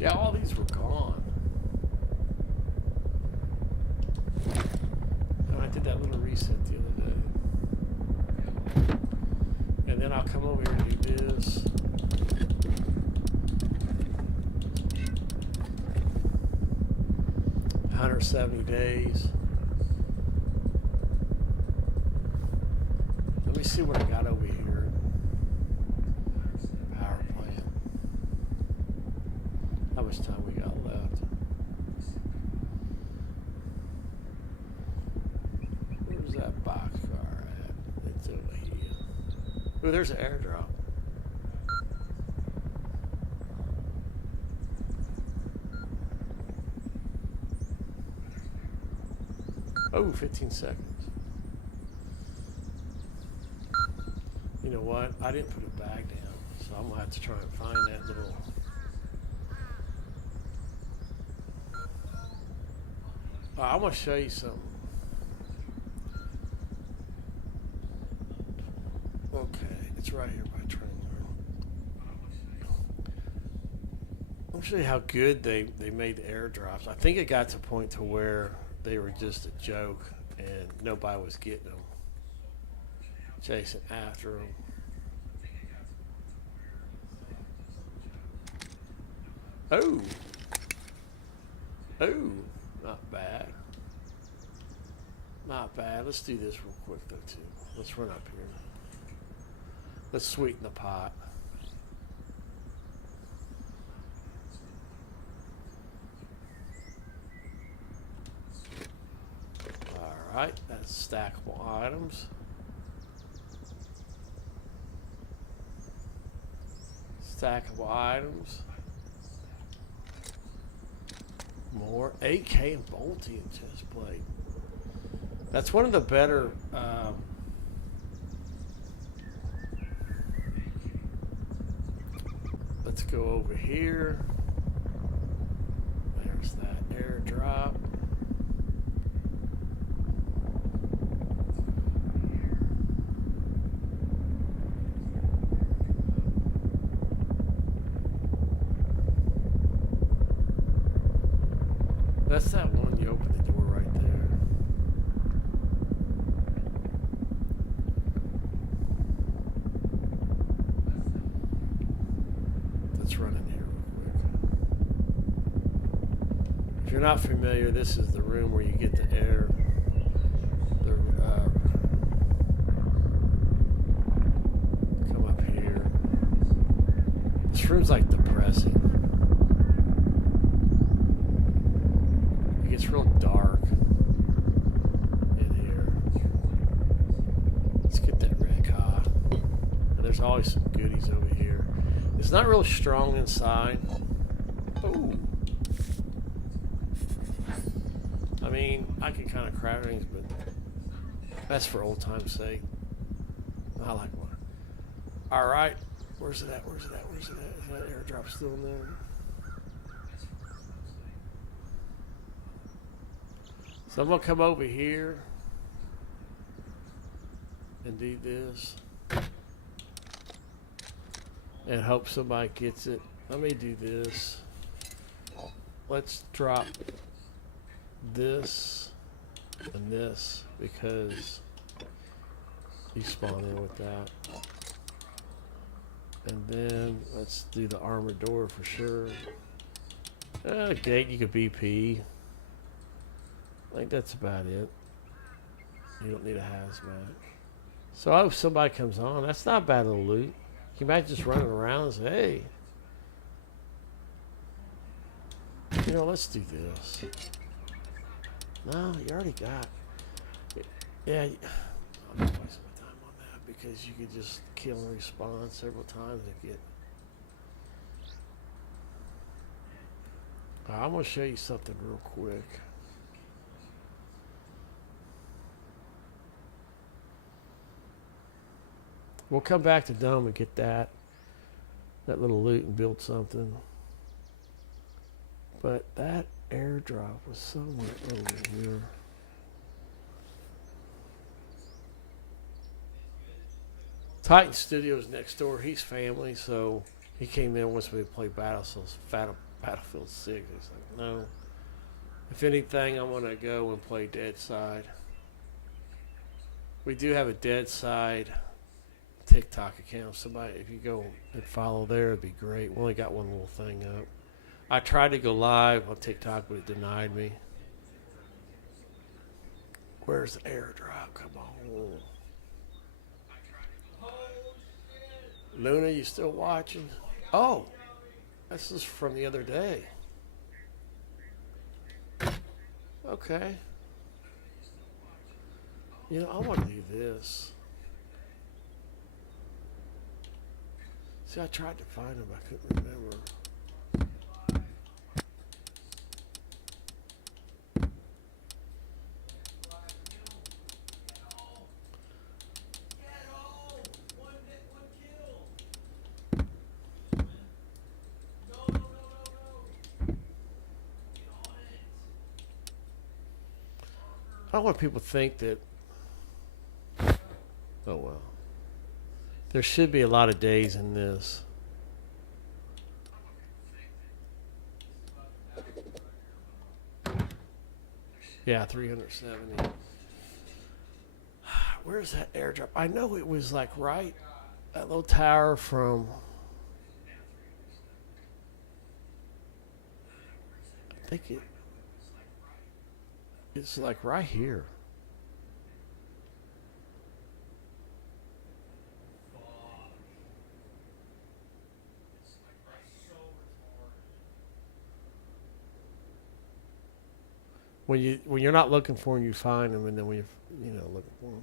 Yeah, all these were gone. And I did that little reset the other day. And then I'll come over here and do this. $170 days. me see what I got over here. Power plant. How much time we got left? Where's that boxcar at? It's over here. Oh, there's an airdrop. Oh, 15 seconds. You know what? I didn't put a bag down, so I'm gonna have to try and find that little. I'm gonna show you something. Okay, it's right here by train room. I'm gonna show you how good they made the airdrops. I think it got to a point to where they were just a joke and nobody was getting them. Chasing after them. Oh. Oh. Not bad. Not bad. Let's do this real quick though too. Let's run up here. Let's sweeten the pot. Alright, that's stackable items. Stackable items. More AK and bolty and chest plate. That's one of the better let's go over here. There's that airdrop. That's that one you open the door right there. Let's run in here real quick. If you're not familiar, this is the room where you get the air. Come up here. This room's like depressing. It's real dark in here. Let's get that red car. And there's always some goodies over here. It's not real strong inside. Oh. I mean, I can kind of crack things, but that's for old time's sake. I like one. Alright. Where's it at? Where's it at? Where's it at? Is that airdrop still in there? So I'm going to come over here and do this and hope somebody gets it. Let me do this. Let's drop this and this because you spawn in with that. And then let's do the armored door for sure. Gate, you could BP. I think that's about it. You don't need a hazmat. So I hope somebody comes on. That's not bad little loot. Can you imagine just running around and say, hey, you know, let's do this. No, you already got it. Yeah, I'm not wasting my time on that because you could just kill and respawn several times and get. I'm going to show you something real quick. We'll come back to Dome and get that little loot and build something. But that airdrop was somewhere over here. Titann Studios next door. He's family, so he came in once we played Battlefield 6. He's like, no. If anything, I'm gonna go and play Dead Side. We do have a Dead Side TikTok account. Somebody, if you go and follow there, it'd be great. We only got one little thing up. I tried to go live on TikTok, but it denied me. Where's the airdrop? Come on. Luna, you still watching? Oh, this is from the other day. Okay. You know, I want to do this. See, I tried to find him. I couldn't remember. I don't want people to think that. Oh well. There should be a lot of days in this. Yeah, 370. Where's that airdrop? I know it was like right that little tower from. I think it's like right here. When you're not looking for them, you find them, and then when you know looking for them.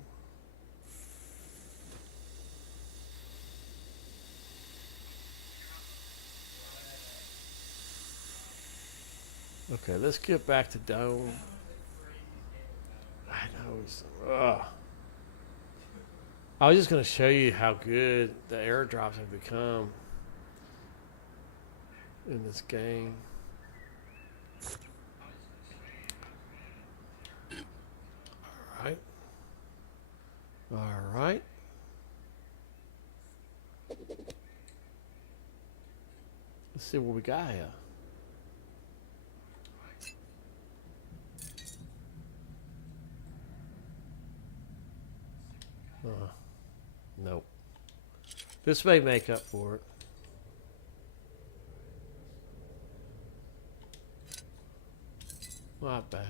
Okay, let's get back to Dome. I know. I was just going to show you how good the airdrops have become in this game. All right. All right. Let's see what we got here. Nope. This may make up for it. Not bad.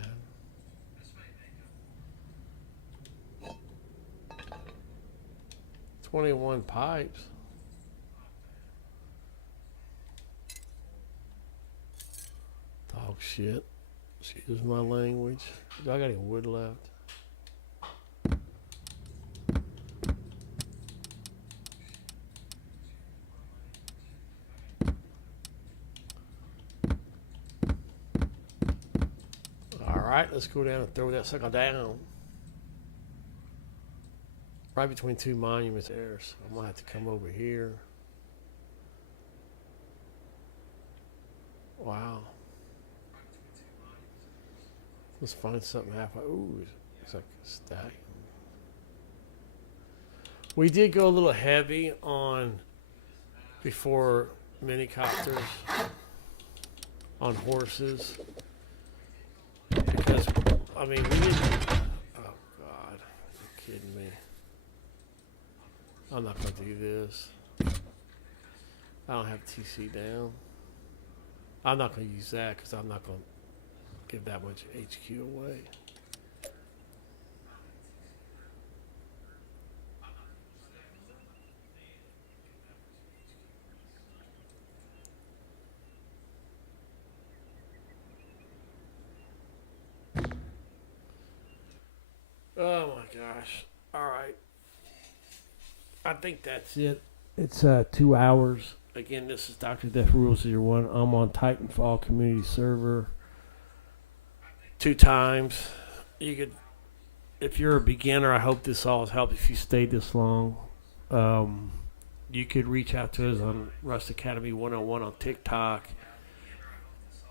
$21 pipes. Dog shit. Excuse my language. Do I got any wood left? Alright, let's go down and throw that sucker down. Right between two monuments there, so I'm gonna have to come over here. Wow. Let's find something halfway. Ooh, it's like a stack. We did go a little heavy on before minicopters on horses because I mean we didn't. Oh God, you're kidding me. I'm not gonna do this. I don't have TC down. I'm not gonna use that because I'm not gonna give that much HQ away. Oh my gosh. Alright. I think that's it. It's 2 hours. Again, this is Dr. Death Rules 01. I'm on Titanfall community server 2 times. You could, if you're a beginner, I hope this all has helped if you stayed this long. You could reach out to us on Rust Academy 101 on TikTok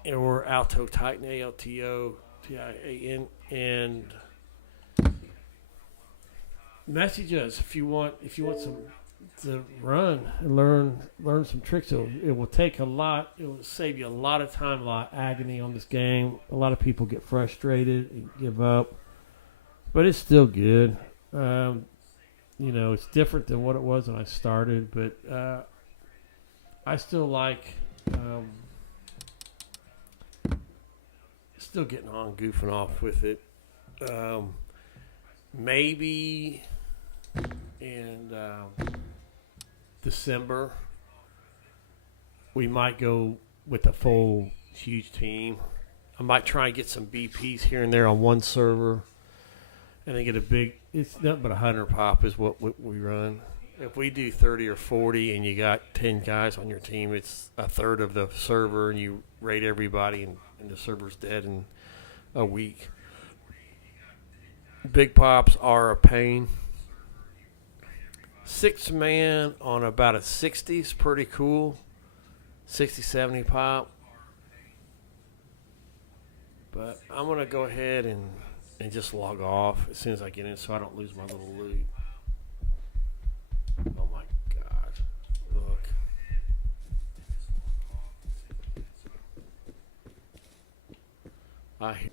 or Alto Titan, ALTO TIAN, and message us if you want some to run and learn some tricks. It will take a lot. It will save you a lot of time, a lot of agony on this game. A lot of people get frustrated and give up, but it's still good. You know, it's different than what it was when I started, but I still like still getting on, goofing off with it. Maybe and December, we might go with a full huge team. I might try and get some BPs here and there on one server, and then get a big. It's nothing but 100 pop is what we run. If we do 30 or 40, and you got 10 guys on your team, it's a third of the server, and you raid everybody, and the server's dead in a week. Big pops are a pain. 6-man on about a 60 is pretty cool. 60, 70 pop. But I'm going to go ahead and just log off as soon as I get in so I don't lose my little loot. Oh my God. Look. I hear.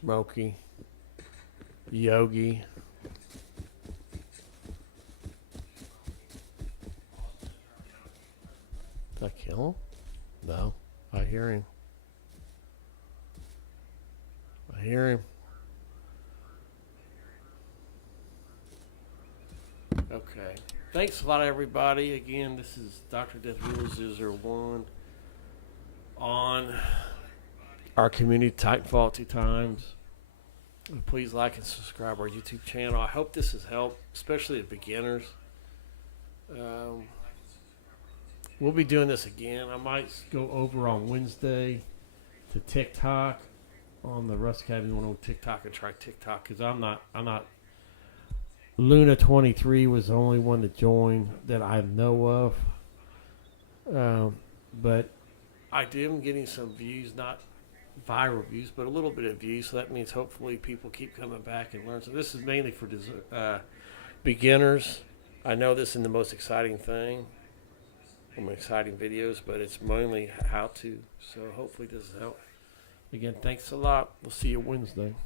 Smokey, Yogi. Did I kill him? No, I hear him. I hear him. Okay. Thanks a lot, everybody. Again, this is Dr. Death Rules 001 on our community Titanfall 2 times. Please like and subscribe our YouTube channel. I hope this has helped, especially the beginners. We'll be doing this again. I might go over on Wednesday to TikTok on the Rust Academy one on TikTok and try TikTok because I'm not. Luna 23 was the only one to join that I know of. But I am getting some views, not viral views, but a little bit of views. So that means hopefully people keep coming back and learn. So this is mainly for beginners. I know this isn't the most exciting thing, or exciting videos, but it's mainly how to. So hopefully this has helped. Again, thanks a lot. We'll see you Wednesday.